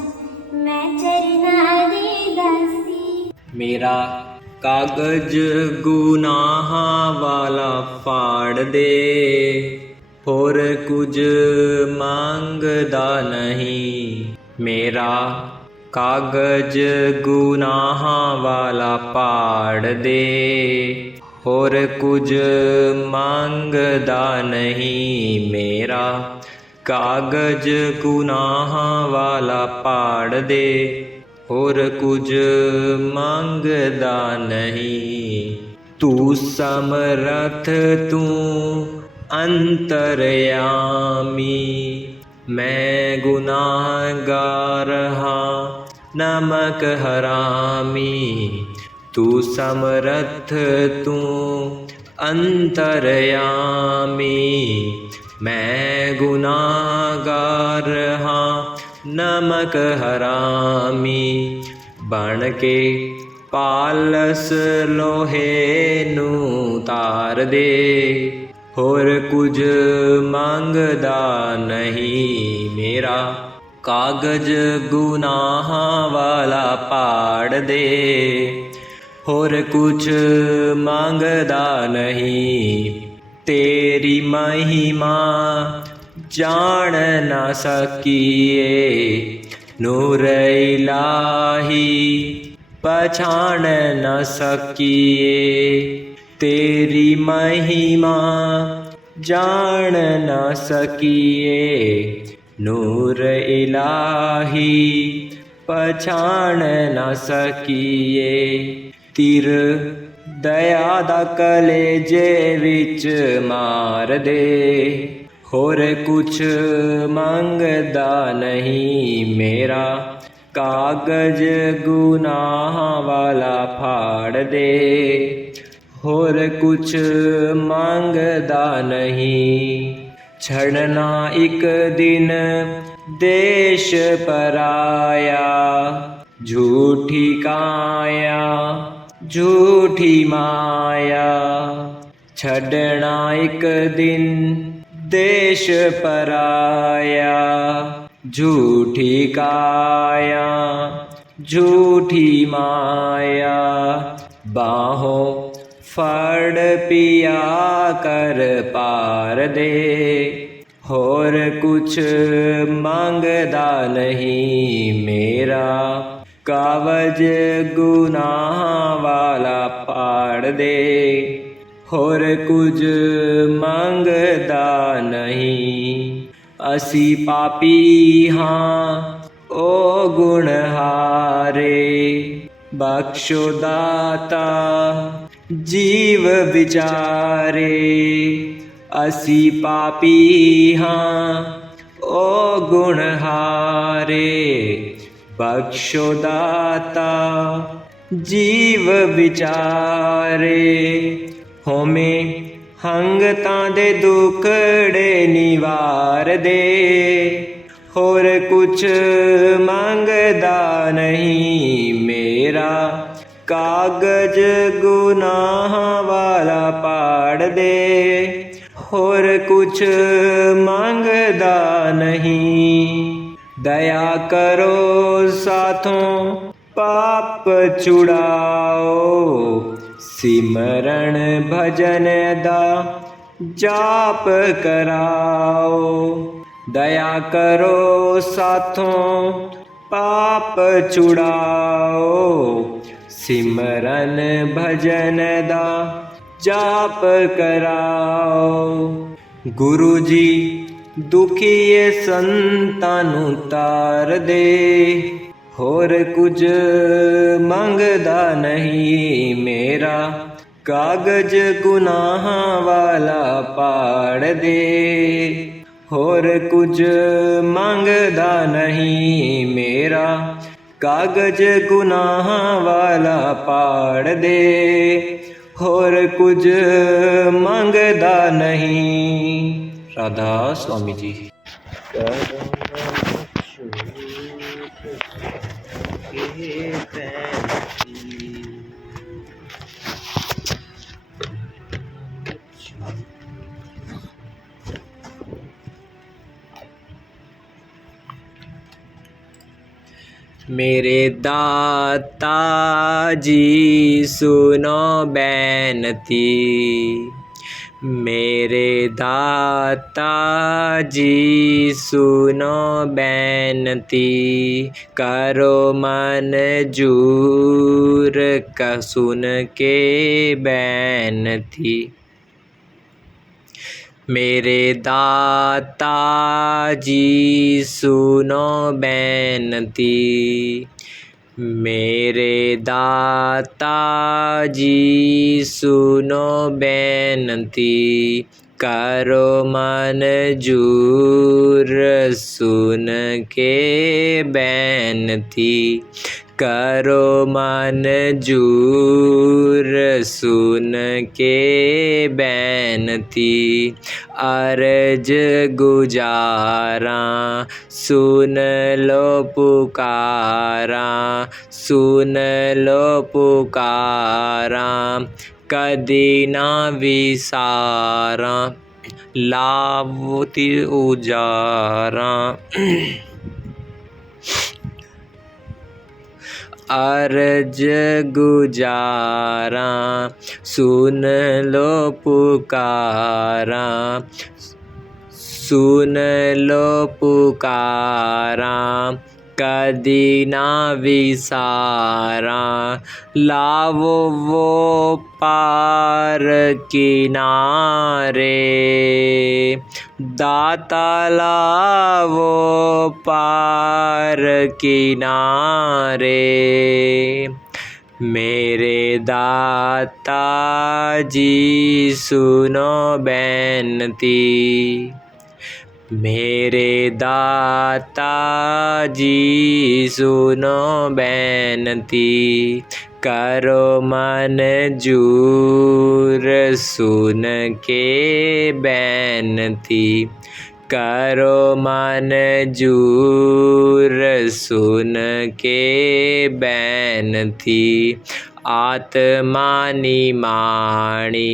मैं चरना दी दासी मेरा कागज गुनाहां वाला फाड़ दे होर कुछ मंगदा नहीं मेरा कागज गुनाहां वाला फाड़ दे होर कुछ मंगदा नहीं मेरा कागज गुनाहां वाला फाड़ दे होर कुछ मंगदा नहीं तू समर्थ तू अंतरयामी मैं गुनाहगार हाँ नमक हरामी तू समर्थ तू अंतरयामी मैं गुनाहगार हाँ नमक हरामी बन के पालस लोहे नू तार दे होर कुछ मंगदा नहीं मेरा कागज गुनाहां वाला फाड़ दे होर कुछ मंगदा नहीं तेरी महिमा जान न सकिए नूर इलाही पछान न सकिए तेरी महिमा जान न सकिए नूर इलाही पछान न सकिए तिर दया दा कलेजे विच मार दे होर कुछ मंगदा नहीं मेरा कागज गुनाहां वाला फाड़ दे होर कुछ मंगदा नहीं छड़ना एक दिन देश पराया झूठी काया झूठी माया छड़ना एक दिन देश पराया झूठी काया झूठी माया बाहों फड़ पिया कर पार दे होर कुछ मंगदा नहीं मेरा कागज गुनाहां वाला फाड़ दे होर कुछ मंगदा नहीं असी पापी हाँ ओ गुणहारे बख्शो दाता जीव विचारे असी पापी हाँ ओ गुणहारे बख्शो दाता जीव विचारे। होमे हंगतां दे दुखड़े निवार दे, होर कुछ मंगदा नहीं मेरा, कागज गुनाह वाला पाड़ दे, होर कुछ मंगदा नहीं। दया करो साथों पाप छुड़ाओ, सिमरन भजन दा जाप कराओ। दया करो साथों पाप छुड़ाओ, सिमरन भजन दा जाप कराओ। गुरु जी दुखीए संतां नूं तार दे, होर कुछ मंगदा नहीं मेरा, कागज गुनाह वाला पाड़ दे, होर कुछ मंगदा नहीं मेरा, कागज गुनाह वाला पाड़ दे, होर कुछ मंगदा नहीं। राधा स्वामी जी। मेरे दाता जी सुनो बेनती, मेरे दाता जी सुनो बेनती, करो मंजूर का सुन के बेनती। मेरे दाता जी सुनो बेनती, मेरे दाता जी सुनो बेनती, करो मंजूर सुन के बेनती, करो मंजूर सुन के बेनती। अर्ज गुजारा सुन लो पुकारा, सुन लो पुकारा, कदी ना विसारा, लावती उजारा। अर्ज गुजारा सुन लो पुकारा, सुन लो पुकारा, कदी ना विसारा, लावो वो पार किनारे, दाता लावो पार किनारे। मेरे दाता जी सुनो बेनती, मेरे दाता जी सुनो बेनती, करो मंजूर सुन के बेनती, करो मंजूर सुन के बेनती। आत्मा निमाणी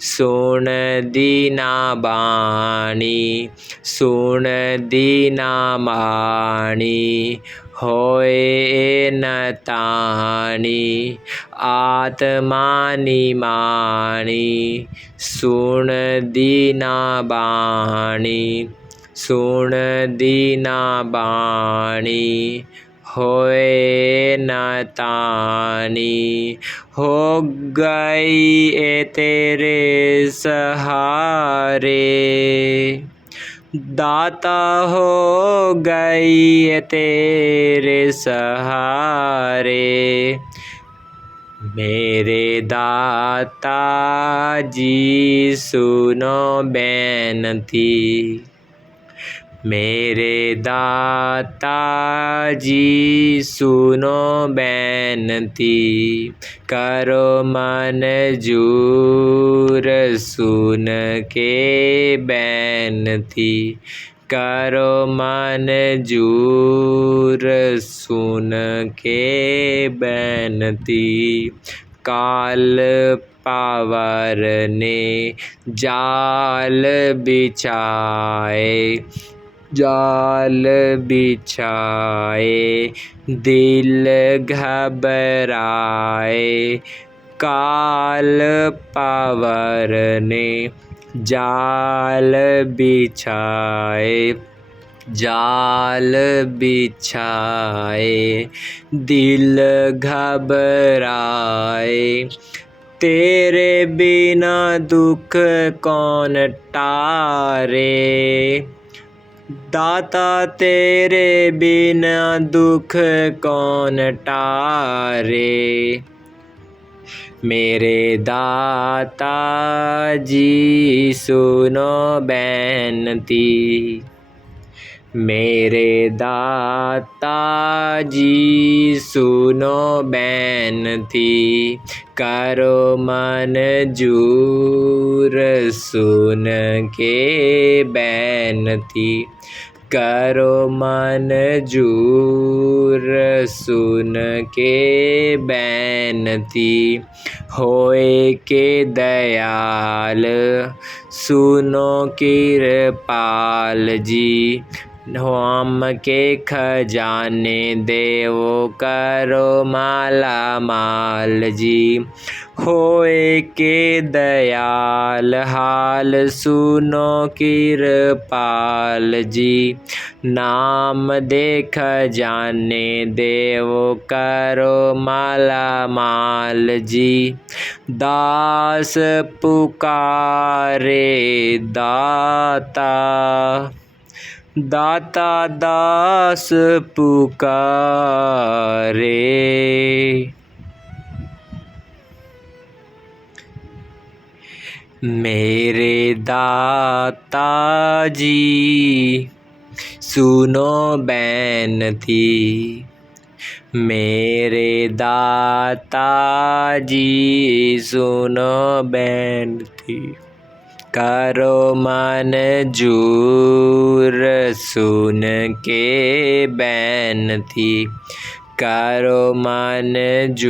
सुन दीना बाणी, सुन दीना बाणी, होए न ताणी। आत्मा निमाणी सुन दीना बाणी, सुन दीना बाणी, होए न तानी। हो गई ए तेरे सहारे, दाता हो गई ए तेरे सहारे। मेरे दाता जी सुनो बेनती, मेरे दाता जी सुनो बेनती, करो मंजूर सुन के बेनती, करो मंजूर सुन के बेनती। काल पावर ने जाल बिछाए, जाल बिछाए, दिल घबराए। काल पावर ने जाल बिछाए, जाल बिछाए, दिल घबराए। तेरे बिना दुख कौन टारे, दाता तेरे बिना दुख कौन टारे। मेरे दाता जी सुनो बेनती, मेरे दाता जी सुनो बेनती, करो मंजूर सुन के बेनती, करो मंजूर सुन के बेनती। होए के दयाल सुनो कृपाल जी, हम के खजाने देवो करो माला माल जी। होए के दयाल हाल सुनो कृपाल जी, नाम दे खजाने देवो करो माला माल जी। दास पुकारे दाता, दाता दास पुकारे। मेरे दाता जी सुनो बेनती, मेरे दाता जी सुनो बेनती, करो मंजूर सुन के बेनती, करो मंजूर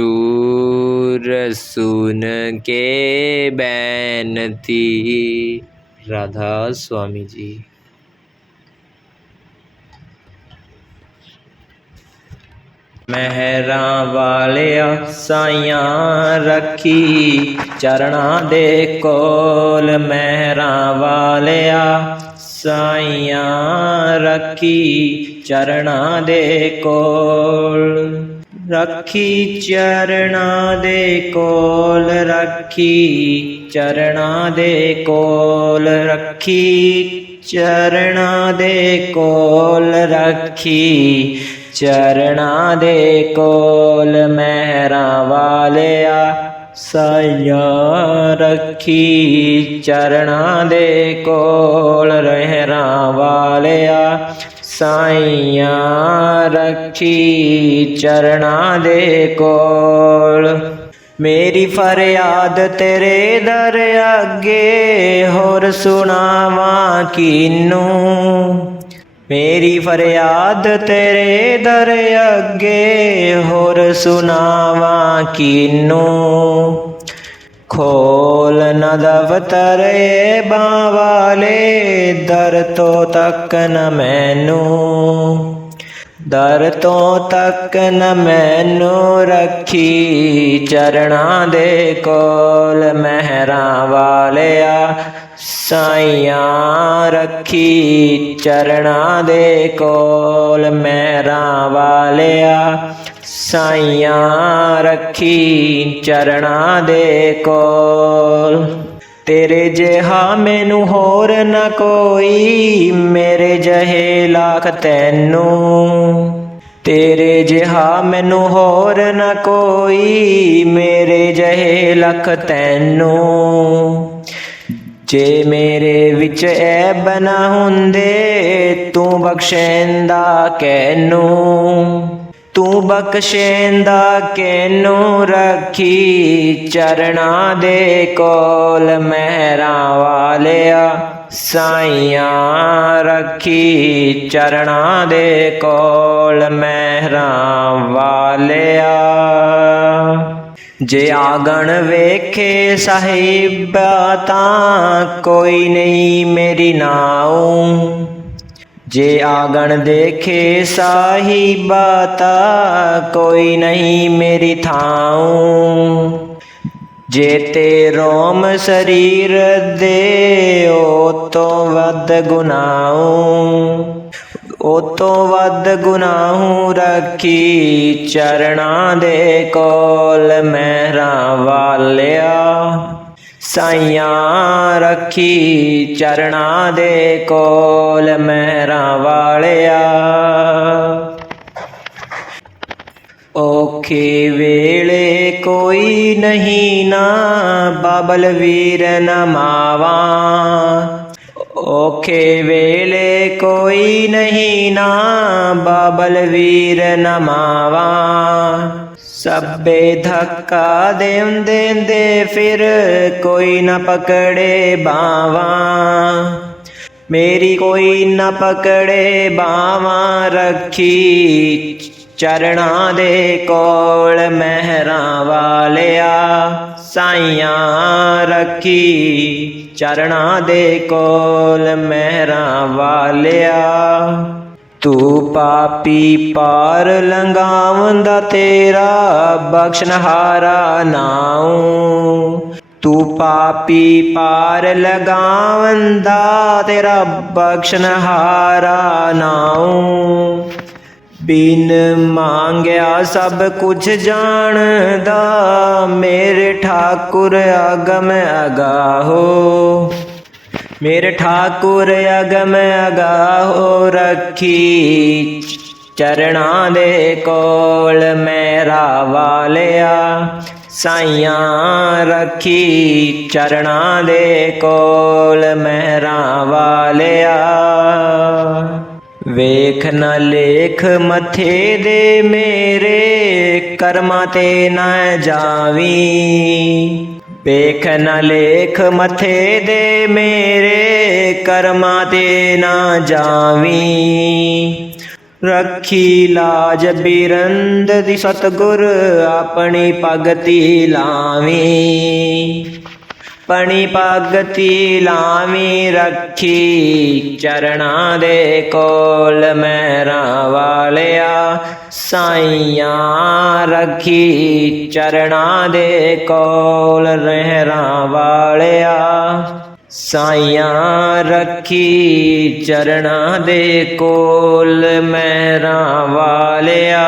सुन के बेनती। राधा स्वामी जी। ਮਹਿਰਾਂ ਵਾਲਿਆ ਸਾਈਆਂ ਰੱਖੀ ਚਰਨਾਂ ਦੇ ਕੋਲ, ਮਹਿਰਾਂ ਵਾਲਿਆ ਸਾਈਆਂ ਰੱਖੀ ਚਰਨਾਂ ਦੇ ਕੋਲ। ਰੱਖੀ ਚਰਨਾਂ ਦੇ ਕੋਲ, ਰੱਖੀ ਚਰਨਾਂ ਦੇ ਕੋਲ, ਰੱਖੀ ਚਰਨਾਂ ਦੇ ਕੋਲ, ਰੱਖੀ ਚਰਨਾਂ ਦੇ ਕੋਲ। ਮਹਿਰਾਂ ਵਾਲਿਆ ਸਾਈਆਂ ਰੱਖੀ ਚਰਨਾਂ ਦੇ ਕੋਲ, ਮਹਿਰਾਂ ਵਾਲਿਆ ਸਾਈਆਂ ਰੱਖੀ ਚਰਨਾਂ ਦੇ ਕੋਲ। ਮੇਰੀ ਫਰਿਆਦ ਤੇਰੇ ਦਰ ਅੱਗੇ ਹੋਰ ਸੁਣਾਵਾਂ ਕਿਹਨੂੰ, ਮੇਰੀ ਫਰਿਆਦ ਤੇਰੇ ਦਰ ਅੱਗੇ ਹੋਰ ਸੁਣਾਵਾਂ ਕਿਹਨੂੰ। ਖੋਲ ਨਾ ਦਫ਼ਤਰ ਏਬਾਂ ਵਾਲੇ, ਦਰ ਤੋਂ ਤੱਕ ਨਾ ਮੈਨੂੰ, ਦਰ ਤੋਂ ਤੱਕ ਨਾ ਮੈਨੂੰ। ਰੱਖੀ ਚਰਨਾਂ ਦੇ ਕੋਲ, ਮਹਿਰਾਂ ਵਾਲਿਆ ਸਾਈਆਂ ਰੱਖੀ ਚਰਨਾਂ ਦੇ ਕੋਲ, ਮਹਿਰਾਂ ਵਾਲਿਆ ਸਾਈਆਂ ਰੱਖੀ ਚਰਨਾਂ ਦੇ ਕੋਲ। ਤੇਰੇ ਜਿਹਾ ਮੈਨੂੰ ਹੋਰ ਨਾ ਕੋਈ, ਮੇਰੇ ਜਿਹੇ ਲੱਖ ਤੈਨੂੰ, ਤੇਰੇ ਜਿਹਾ ਮੈਨੂੰ ਹੋਰ ਨਾ ਕੋਈ, ਮੇਰੇ ਜਿਹੇ ਲੱਖ ਤੈਨੂੰ। ਜੇ ਮੇਰੇ ਵਿੱਚ ਐਬ ਨਾ ਹੁੰਦੇ ਤੂੰ ਬਖਸ਼ੈਂਦਾ ਕੈਨੂੰ ਤੂੰ ਬਖਸ਼ੈਂਦਾ ਕੈਨੂੰ ਰੱਖੀ ਚਰਨਾਂ ਦੇ ਕੋਲ ਮਹਿਰਾਂ ਵਾਲਿਆ ਸਾਈਆਂ ਰੱਖੀ ਚਰਨਾਂ ਦੇ ਕੋਲ ਮਹਿਰਾਂ ਵਾਲਿਆ ਜੇ ਆਗਣ ਵੇਖੇ ਸਾਹਿਬਾ ਤਾਂ ਕੋਈ ਨਹੀਂ ਮੇਰੀ ਨਾਉ ਜੇ ਆਗਣ ਦੇਖੇ ਸਾਹਿਬਾ ਤਾਂ ਕੋਈ ਨਹੀਂ ਮੇਰੀ ਥਾਉ ਜੇ ਤੇ ਰੋਮ ਸਰੀਰ ਦੇ ਉਹ ਤੋਂ ਵੱਧ ਗੁਨਾਹੂ ਉਹ ਤੋਂ ਵੱਧ ਗੁਨਾਹੂ ਰੱਖੀ ਚਰਨਾਂ ਦੇ ਕੋਲ ਮਹਿਰਾਂ ਵਾਲਿਆ ਸਾਈਆਂ ਰੱਖੀ ਚਰਨਾਂ ਦੇ ਕੋਲ ਮਹਿਰਾਂ ਵਾਲਿਆ ਔਖੇ ਵੇਲੇ ਕੋਈ ਨਹੀਂ ਨਾ ਬਾਬਲ ਵੀਰ ਨਮਾਵਾ ਔਖੇ ਵੇਲੇ ਕੋਈ ਨਹੀਂ ਨਾ ਬਾਬਲ ਵੀਰ ਨਮਾਵਾ ਸਭੇ ਧੱਕਾ ਦੇਂਦੇ ਫਿਰ ਕੋਈ ਨਾ ਪਕੜੇ ਬਾਵਾਂ ਮੇਰੀ ਕੋਈ ਨਾ ਪਕੜੇ ਬਾਵਾਂ ਰੱਖੀ ਚਰਨਾਂ ਦੇ ਕੋਲ ਮਹਿਰਾਂ ਵਾਲਿਆ ਸਾਈਆਂ ਰੱਖੀ ਚਰਨਾਂ ਦੇ ਕੋਲ ਮਹਿਰਾਂ ਵਾਲਿਆ ਤੂੰ ਪਾਪੀ ਪਾਰ ਲੰਘਾਵੰਦਾ ਤੇਰਾ ਬਖਸ਼ਨਹਾਰਾ ਨਾਉ ਤੂੰ ਪਾਪੀ ਪਾਰ ਲਗਾਵੰਦਾ ਤੇਰਾ ਬਖਸ਼ਨਹਾਰਾ ਨਾਉ ਬਿਨ ਮੰਗਿਆ ਸਭ ਕੁਝ ਜਾਣਦਾ ਮੇਰੇ ਠਾਕੁਰ ਅਗਮ ਅਗਾਹੋ ਮੇਰੇ ਠਾਕੁਰ ਅਗਮ ਅਗਾਹੋ ਰੱਖੀ ਚਰਨਾਂ ਦੇ ਕੋਲ ਮਹਿਰਾਂ ਵਾਲਿਆ ਸਾਈਆਂ ਰੱਖੀ ਚਰਨਾਂ ਦੇ ਕੋਲ ਮਹਿਰਾਂ ਵਾਲਿਆ ਵੇਖ ਨਾ ਲੇਖ ਮੱਥੇ ਦੇ ਮੇਰੇ ਕਰਮਾਂ ਤੇ ਨਾ ਜਾਵੀਂ ਵੇਖ ਨਾ ਲੇਖ ਮੱਥੇ ਦੇ ਮੇਰੇ ਕਰਮਾਂ ਤੇ ਨਾ ਜਾਵੀਂ ਰੱਖੀ ਲਾਜ ਬਿਰੰਦ ਦੀ ਸਤਿਗੁਰ ਆਪਣੀ ਭਗਤੀ ਲਾਵੀਂ ਪਣੀ ਭਗਤੀ ਲਾਵੀਂ ਰੱਖੀ ਚਰਨਾਂ ਦੇ ਕੋਲ ਮਹਿਰਾਂ ਵਾਲਿਆ ਸਾਈਆਂ ਰੱਖੀ ਚਰਨਾਂ ਦੇ ਕੋਲ ਰਹਿਰਾਂ ਵਾਲਿਆ ਸਾਈਆਂ ਰੱਖੀ ਚਰਨਾਂ ਦੇ ਕੋਲ ਮਹਿਰਾਂ ਵਾਲਿਆ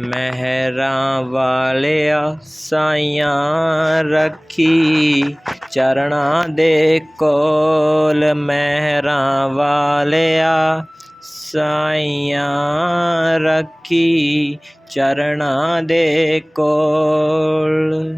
ਮਹਿਰਾਂ ਵਾਲਿਆ ਸਾਈਆਂ ਰੱਖੀ ਚਰਨਾਂ ਦੇ ਕੋਲ ਮਹਿਰਾਂ ਵਾਲਿਆ ਸਾਈਆਂ ਰੱਖੀ ਚਰਨਾਂ ਦੇ ਕੋਲ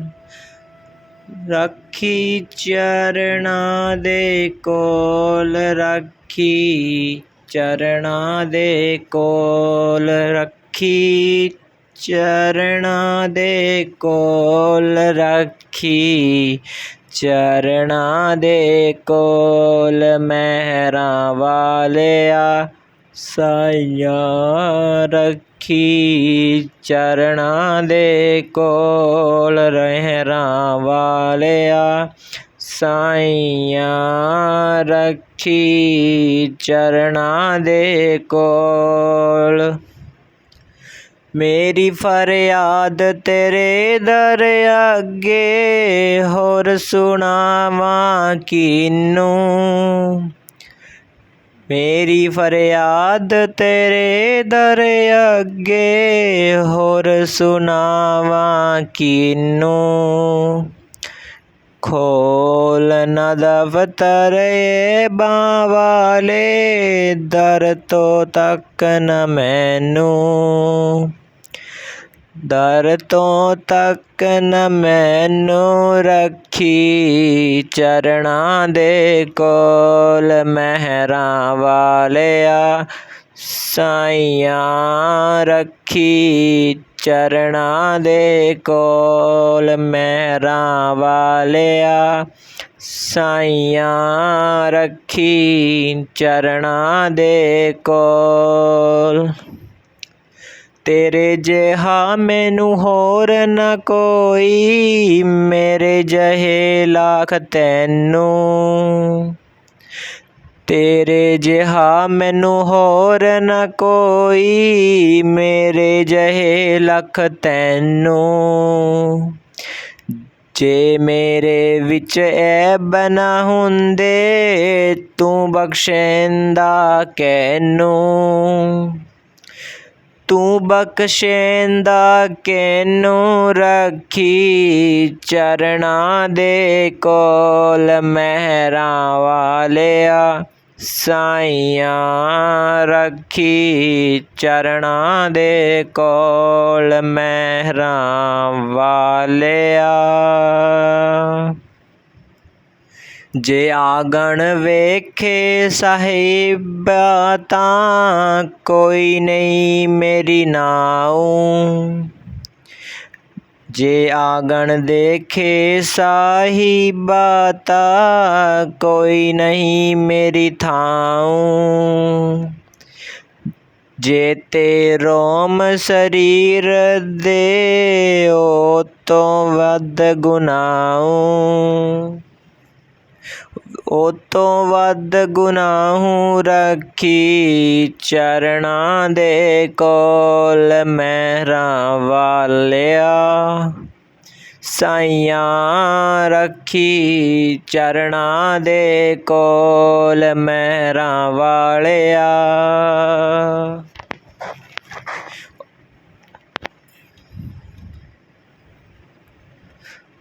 ਰੱਖੀ ਚਰਨਾਂ ਦੇ ਕੋਲ ਰੱਖੀ ਚਰਨਾਂ ਦੇ ਕੋਲ ਰੱਖੀ ਚਰਨਾਂ ਦੇ ਕੋਲ ਰੱਖੀ ਚਰਨਾਂ ਦੇ ਕੋਲ ਮਹਿਰਾਂ ਵਾਲਿਆ ਸਾਈਆਂ ਰੱਖੀ ਚਰਨਾਂ ਦੇ ਕੋਲ ਰਹਿਰਾਂ ਵਾਲਿਆ ਸਾਈਆਂ ਰੱਖੀ ਚਰਨਾਂ ਦੇ ਕੋਲ ਮੇਰੀ ਫਰਿਆਦ ਤੇਰੇ ਦਰ ਅੱਗੇ ਹੋਰ ਸੁਣਾਵਾਂ ਕਿਨੂੰ ਮੇਰੀ ਫਰਿਆਦ ਤੇਰੇ ਦਰ ਅੱਗੇ ਹੋਰ ਸੁਣਾਵਾਂ ਕਿਨੂੰ ਖੋਲ ਨਾ ਦਫ਼ਤਰ ਏਬਾਂ ਵਾਲੇ ਦਰ ਤੋਂ ਤੱਕ ਨ ਮੈਨੂੰ ਦਰ ਤੋਂ ਤੱਕ ਨ ਮੈਨੂੰ ਰੱਖੀ, ਚਰਨਾਂ ਦੇ ਕੋਲ ਮਹਿਰਾਂ ਵਾਲਿਆ ਸਾਈਆਂ ਰੱਖੀ, ਚਰਨਾਂ ਦੇ ਕੋਲ ਮਹਿਰਾਂ ਵਾਲਿਆ ਸਾਈਆਂ ਰੱਖੀ, ਚਰਨਾਂ ਦੇ ਕੋਲ। ਤੇਰੇ ਜਿਹਾ ਮੈਨੂੰ ਹੋਰ ਨਾ ਕੋਈ, ਮੇਰੇ ਜਿਹੇ ਲੱਖ ਤੈਨੂੰ। ਤੇਰੇ ਜਿਹਾ ਮੈਨੂੰ ਹੋਰ ਨਾ ਕੋਈ, ਮੇਰੇ ਜਿਹੇ ਲੱਖ ਤੈਨੂੰ। ਜੇ ਮੇਰੇ ਵਿੱਚ ਐਬ ਨਾ ਹੁੰਦੇ, ਤੂੰ ਬਖਸ਼ੈਂਦਾ ਕਿਹਨੂੰ। ਤੂੰ ਬਖਸ਼ੈਂਦਾ ਕਿਹਨੂੰ ਰੱਖੀ, ਚਰਨਾਂ ਦੇ ਕੋਲ ਮਹਿਰਾਂ ਵਾਲਿਆ ਸਾਈਆਂ ਰੱਖੀ, ਚਰਨਾਂ ਦੇ ਕੋਲ ਮਹਿਰਾਂ ਵਾਲਿਆ। ਜੇ ਆਗਣ ਵੇਖੇ ਸਾਹਿਬਾ ਤਾਂ ਕੋਈ ਨਹੀਂ ਮੇਰੀ ਨਾਉ। ਜੇ ਆਗਣ ਦੇਖੇ ਸਾਹਿਬਾ ਤਾਂ ਕੋਈ ਨਹੀਂ ਮੇਰੀ ਥਾਉ। ਜੇ ਤੇ ਰੋਮ ਸਰੀਰ ਦੇ ਉਹ ਤੋਂ ਵੱਧ ਗੁਨਾਉ। ਉਹ ਤੋਂ ਵੱਧ ਗੁਨਾਹੂ ਰੱਖੀ, ਚਰਨਾਂ ਦੇ ਕੋਲ ਮਹਿਰਾਂ ਵਾਲਿਆ ਸਾਈਆਂ ਰੱਖੀ, ਚਰਨਾਂ ਦੇ ਕੋਲ ਮਹਿਰਾਂ ਵਾਲਿਆ।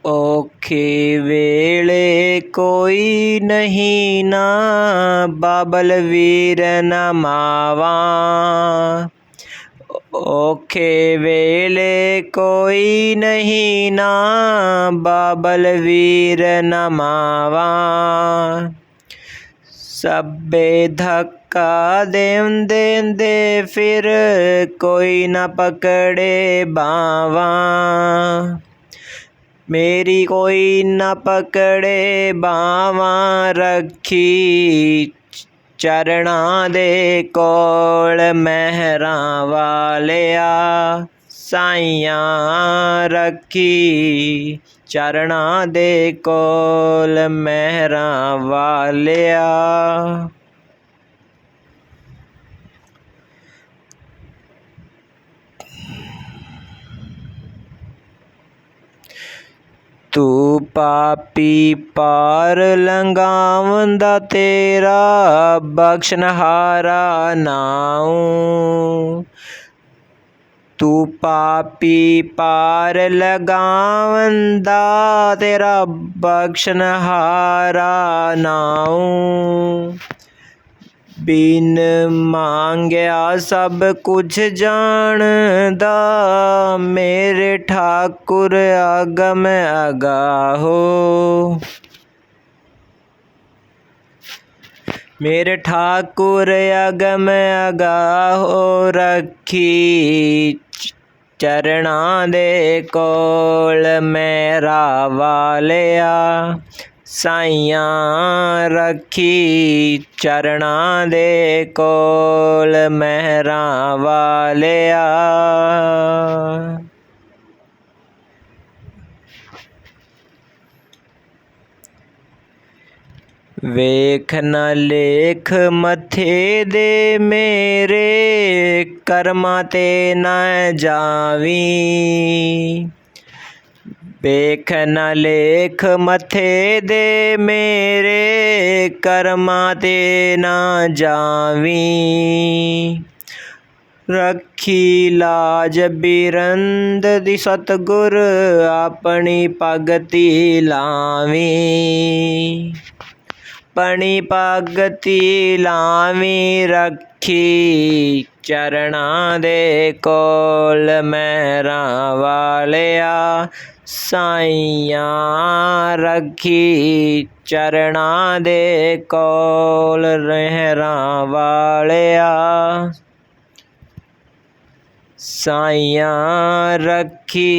ਔਖੇ ਵੇਲੇ ਕੋਈ ਨਹੀਂ ਨਾ, ਬਾਬਲ ਵੀਰ ਨਾ ਮਾਵਾ। ਔਖੇ ਵੇਲੇ ਕੋਈ ਨਹੀਂ ਨਾ, ਬਾਬਲ ਵੀਰ ਨਾ ਮਾਵਾ। ਸਭੇ ਧੱਕਾ ਦੇਂਦੇ ਫਿਰ ਕੋਈ ਨਾ ਪਕੜੇ ਬਾਵਾਂ। ਮੇਰੀ ਕੋਈ ਨਾ ਪਕੜੇ ਬਾਵਾਂ ਰੱਖੀ, ਚਰਨਾਂ ਦੇ ਕੋਲ ਮਹਿਰਾਂ ਵਾਲਿਆ ਸਾਈਆਂ ਰੱਖੀ, ਚਰਨਾਂ ਦੇ ਕੋਲ ਮਹਿਰਾਂ ਵਾਲਿਆ। ਤੂੰ ਪਾਪੀ ਪਾਰ ਲੰਘਾਵੰਦਾ, ਤੇਰਾ ਬਖਸ਼ਨਹਾਰਾ ਨਾਉ। ਤੂੰ ਪਾਪੀ ਪਾਰ ਲੰਘਾਵੰਦਾ, ਤੇਰਾ ਬਖਸ਼ਨਹਾਰਾ ਨਾਉ। ਬਿਨ ਮੰਗਿਆ ਸਭ ਕੁਝ ਜਾਣਦਾ, ਮੇਰੇ ਠਾਕੁਰ ਅਗਮ ਅਗਾਹੋ। ਮੇਰੇ ਠਾਕੁਰ ਅਗਮ ਅਗਾਹੋ ਰੱਖੀ, ਚਰਨਾਂ ਦੇ ਕੋਲ ਮਹਿਰਾਂ ਵਾਲਿਆ ਸਾਈਆਂ ਰੱਖੀ, ਚਰਨਾਂ ਦੇ ਕੋਲ ਮਹਿਰਾਂ ਵਾਲਿਆ। ਵੇਖ ਨਾ ਲੇਖ ਮੱਥੇ ਦੇ ਮੇਰੇ, ਕਰਮਾਂ ਤੇ ਨਾ ਜਾਵੀਂ। ਵੇਖ ਨਾ ਲੇਖ ਮੱਥੇ ਦੇ ਮੇਰੇ, ਕਰਮਾਂ ਤੇ ਨਾ ਜਾਵੀਂ। ਰੱਖੀ ਲਾਜ ਬਿਰੰਦ ਦੀ ਸਤਿਗੁਰ, ਆਪਣੀ ਭਗਤੀ ਲਾਵੀਂ। ਆਪਣੀ ਭਗਤੀ ਲਾਵੀਂ, ਰੱਖੀ रखी चरणां दे कोल महरां वालिया साईयां रखी चरणां दे कोल महरां वालिया साईयां रखी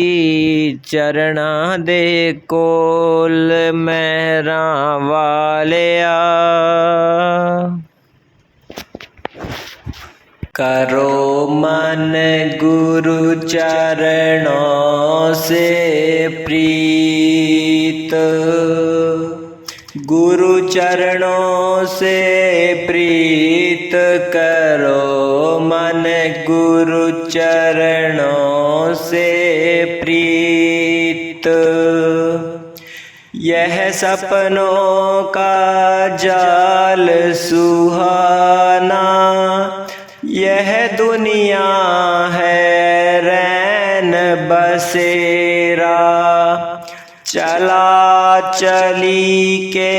चरणां दे कोल महरां वालिया। करो मन गुरु चरणों से प्रीत, गुरु चरणों से प्रीत करो मन गुरु चरणों से प्रीत। यह सपनों का जाल सुहाना, यह दुनिया है रैन बसेरा, चला चली के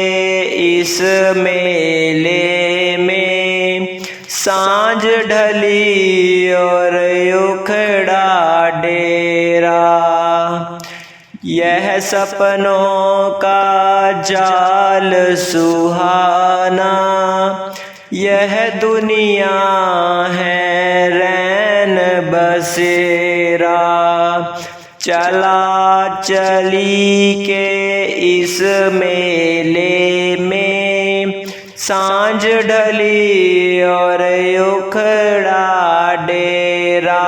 इस मेले में सांझ ढली और उखड़ा डेरा। यह सपनों का जाल सुहाना, यह दुनिया है रैन बसेरा, चला चली के इस मेले में सांझ ढली और उखड़ा डेरा।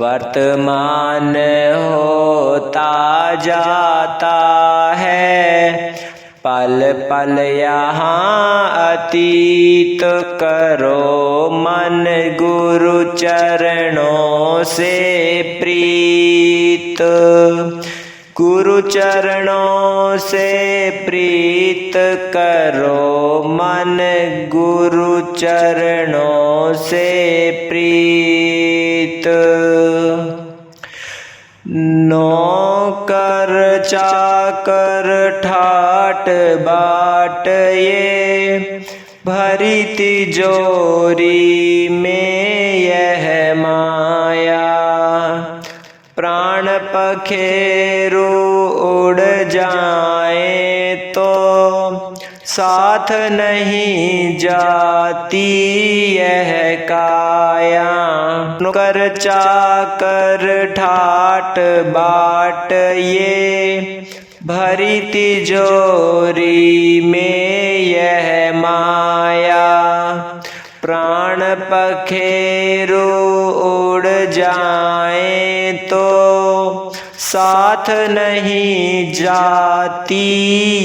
वर्तमान होता जाता है पल पल यहाँ अतीत, करो मन गुरु चरणों से प्रीत, गुरु चरणों से प्रीत करो मन गुरु चरणों से प्रीत। नौकर चाकर ठाट बाट ये भरी तिजोरी में यह माया, प्राण पखेरु उड़ जाए तो साथ नहीं जाती यह काया। नौकर चाकर ठाट बाट ये भरी तिजोरी में यह माया, प्राण पखेरु उड़ जाए तो साथ नहीं जाती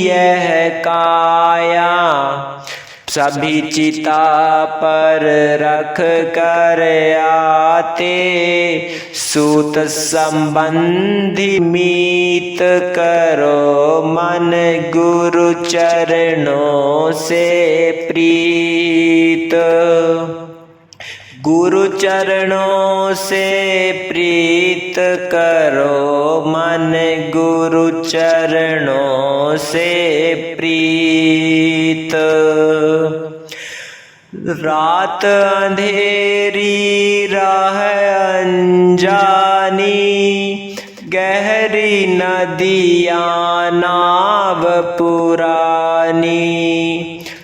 यह काया। सभी चिता पर रख कर आते सूत संबंधी मीत, करो मन गुरु चरणों से प्रीत, गुरु चरणों से प्रीत करो मन गुरु चरणों से प्रीत। रात अंधेरी राह अनजानी, गहरी नदियाँ नाव पुरानी,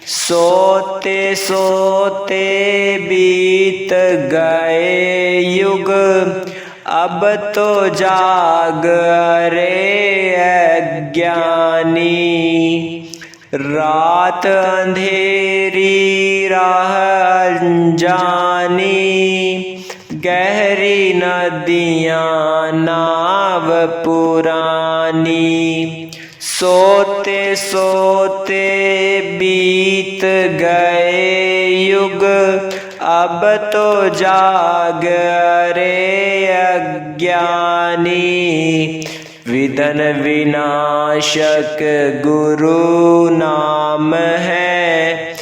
सोते सोते बीत गए युग, अब तो जाग रे अज्ञानी। रात अंधेरी राह अनजानी, गहरी नदियाँ नाव पुरानी, सोते सोते बीत गए युग, अब तो जाग रे अज्ञानी। विधन विनाशक गुरु नाम है,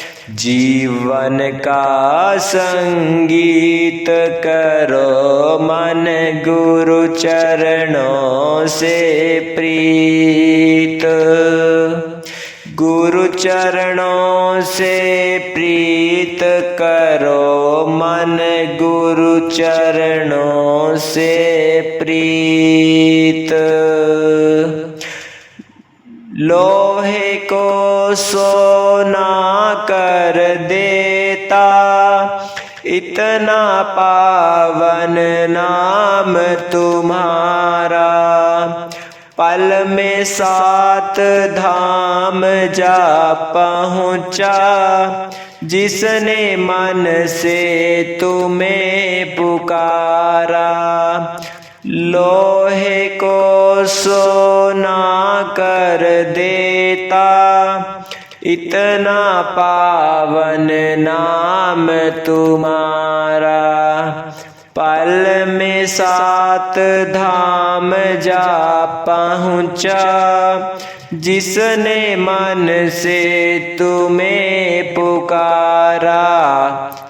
जीवन का संगीत करो मन गुरु चरणों से प्रीत। गुरु चरणों से प्रीत करो मन, गुरु चरणों से प्रीत। लोहे को सोना कर देता, इतना पावन नाम तुम्हारा। पल में 7 धाम जा पहुँचा, जिसने मन से तुम्हें पुकारा। लोहे को सोना कर देता, इतना पावन नाम तुम्हारा। पल में 7 धाम जा पहुँचा, जिसने मन से तुम्हें पुकारा।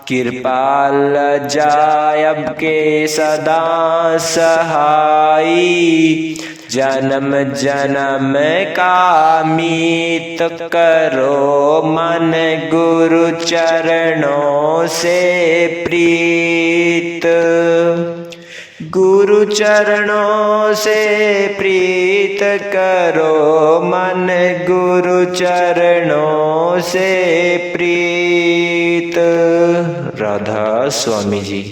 कृपाल जायब के सदा सहाई, जन्म जन्म का मीत करो मन, गुरु चरणों से प्रीत। गुरु चरणों से प्रीत करो मन, गुरु चरणों से प्रीत। राधा स्वामी जी।